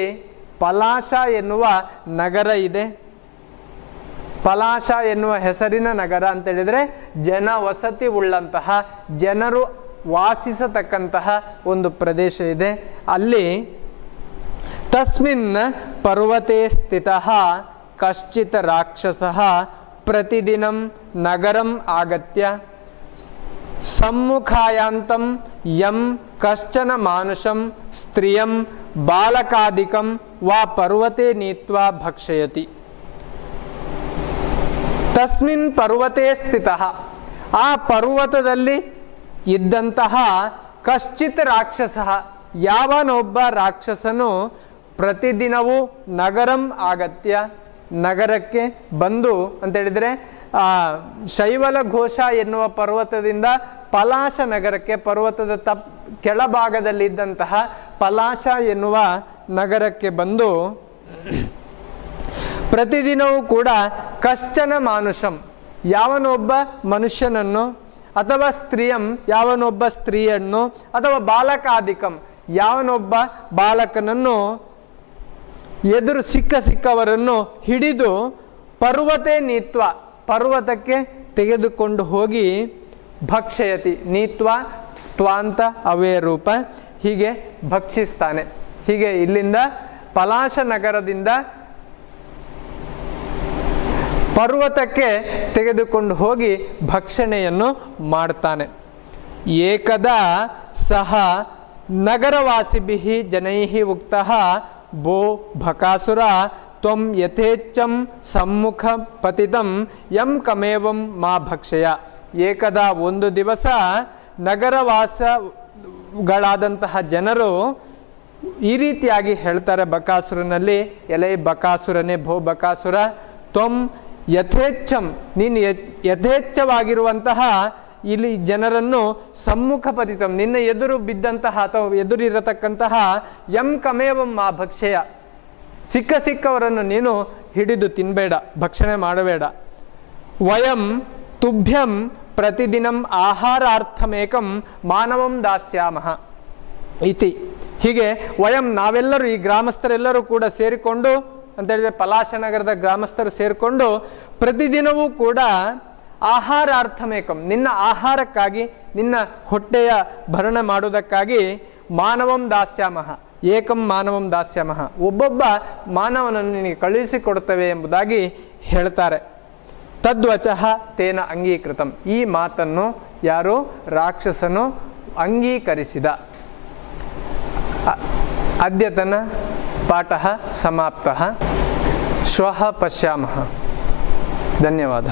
ಪಲಾಶ ಎನ್ನುವ ನಗರ ಇದೆ. ಪಲಾಶ ಎನ್ನುವ ಹೆಸರಿನ ನಗರ ಅಂತೇಳಿದರೆ ಜನವಸತಿ ಉಳ್ಳಂತಹ, ಜನರು ವಾಸಿಸತಕ್ಕಂತಹ ಒಂದು ಪ್ರದೇಶ ಇದೆ. ಅಲ್ಲಿ ತಸ್ಮಿನ್ ಪರ್ವತೆ ಸ್ಥಿತಃ ಕಶ್ಚಿತ್ ರಾಕ್ಷಸಃ ಪ್ರತಿದಿನಂ ನಗರಂ ಆಗತ್ಯ ಸಮ್ಮುಖಾಯಾಂತಂ ಯಂ ಕಶ್ಚನ ಮಾನುಷಂ ಸ್ತ್ರಿಯಂ ಬಾಲಕಾದಿಕಂ ವಾ ಪರ್ವತೆ ನೀತ್ವಾ ಭಕ್ಷಯತಿ. ತಸ್ಮಿನ್ ಪರ್ವತೆ ಸ್ಥಿತಃ, ಆ ಪರ್ವತದಲ್ಲಿ ಇದ್ದಂತಹ ಕಶ್ಚಿತ್ ರಾಕ್ಷಸಃ, ಯಾವನೊಬ್ಬ ರಾಕ್ಷಸನು ಪ್ರತಿದಿನವೂ ನಗರಂ ಆಗತ್ಯ, ನಗರಕ್ಕೆ ಬಂದು ಅಂತೇಳಿದರೆ ಶೈವಲ ಘೋಷ ಎನ್ನುವ ಪರ್ವತದಿಂದ ಪಲಾಶ ನಗರಕ್ಕೆ, ಪರ್ವತದ ಕೆಳಭಾಗದಲ್ಲಿದ್ದಂತಹ ಪಲಾಶ ಎನ್ನುವ ನಗರಕ್ಕೆ ಬಂದು ಪ್ರತಿದಿನವೂ ಕೂಡ ಕಶ್ಚನ ಮಾನುಷಂ, ಯಾವನೊಬ್ಬ ಮನುಷ್ಯನನ್ನು, ಅಥವಾ ಸ್ತ್ರೀಯಂ, ಯಾವನೊಬ್ಬ ಸ್ತ್ರೀಯನ್ನು, ಅಥವಾ ಬಾಲಕಾದಿಕಂ, ಯಾವನೊಬ್ಬ ಬಾಲಕನನ್ನು ಎದುರು ಸಿಕ್ಕವರನ್ನು ಹಿಡಿದು ಪರ್ವತೆ ನೀತ್ವ, ಪರ್ವತಕ್ಕೆ ತೆಗೆದುಕೊಂಡು ಹೋಗಿ ಭಕ್ಷಯತಿ, ನೀತ್ವ ತ್ವಾಂತ ಅವೇ ರೂಪ, ಹೀಗೆ ಭಕ್ಷಿಸ್ತಾನೆ. ಹೀಗೆ ಇಲ್ಲಿಂದ ಪಲಾಶ ನಗರದಿಂದ ಪರ್ವತಕ್ಕೆ ತೆಗೆದುಕೊಂಡು ಹೋಗಿ ಭಕ್ಷಣೆಯನ್ನು ಮಾಡ್ತಾನೆ. ಏಕದಾ ಸಹ ನಗರವಾಸಿಭಿಃ ಜನೈಃ ಉಕ್ತಃ ಭೋ ಭಕಾಸುರ ತ್ವಂ ಯಥೇಚ್ಛಂ ಸಮ್ಮುಖ ಪತಿತಂ ಯಂ ಕಮೇವಂ ಮಾ ಭಕ್ಷಯ. ಏಕದಾ ಒಂದು ದಿವಸ ನಗರವಾಸಗಳಾದಂತಹ ಜನರು ಈ ರೀತಿಯಾಗಿ ಹೇಳ್ತಾರೆ ಬಕಾಸುರನಲ್ಲಿ, ಎಲೆ ಬಕಾಸುರನೇ, ಭೋ ಬಕಾಸುರ, ತ್ವಂ ಯಥೇಚ್ಛಂ, ನೀನು ಯಥೇಚ್ಛವಾಗಿರುವಂತಹ ಇಲ್ಲಿ ಜನರನ್ನು ಸಮ್ಮುಖ ಪತಿತಂ, ನಿನ್ನ ಎದುರು ಬಿದ್ದಂತಹ ಅಥವಾ ಎದುರಿರತಕ್ಕಂತಹ ಯಂ ಕಮೇವಂ ಮಾ ಭಕ್ಷಯ, ಸಿಕ್ಕವರನ್ನು ನೀನು ಹಿಡಿದು ತಿನ್ನಬೇಡ, ಭಕ್ಷಣೆ ಮಾಡಬೇಡ. ವಯಂ ತುಭ್ಯಂ ಪ್ರತಿದಿನಂ ಆಹಾರಾರ್ಥಮೇಕಂ ಮಾನವಂ ದಾಸ್ಯಾಮಃ ಇತಿ. ಹೀಗೆ ವಯಂ, ನಾವೆಲ್ಲರೂ, ಈ ಗ್ರಾಮಸ್ಥರೆಲ್ಲರೂ ಕೂಡ ಸೇರಿಕೊಂಡು ಅಂತೇಳಿದರೆ ಪಲಾಶ ನಗರದ ಗ್ರಾಮಸ್ಥರು ಸೇರಿಕೊಂಡು ಪ್ರತಿದಿನವೂ ಕೂಡ ಆಹಾರಾರ್ಥಮೇಕಂ, ನಿನ್ನ ಆಹಾರಕ್ಕಾಗಿ, ನಿನ್ನ ಹೊಟ್ಟೆಯ ಭರಣೆ ಮಾಡುವುದಕ್ಕಾಗಿ ಮಾನವಂ ದಾಸ್ಯಾಮಃ, ಏಕಂ ಮಾನವಂ ದಾಸ್ಯಾಮಃ, ಒಬ್ಬೊಬ್ಬ ಮಾನವನನ್ನು ನಿನಗೆ ಕಳುಹಿಸಿಕೊಡುತ್ತವೆ ಎಂಬುದಾಗಿ ಹೇಳ್ತಾರೆ. ತದ್ವಚಃ ತೇನ ಅಂಗೀಕೃತಂ, ಈ ಮಾತನ್ನು ಯಾರು ರಾಕ್ಷಸನು ಅಂಗೀಕರಿಸಿದ. ಅದ್ಯತನ ಪಾಠ ಸಮಾಪ್ತಃ. ಶ್ವಃ ಪಶ್ಯಾಮಃ. ಧನ್ಯವಾದ.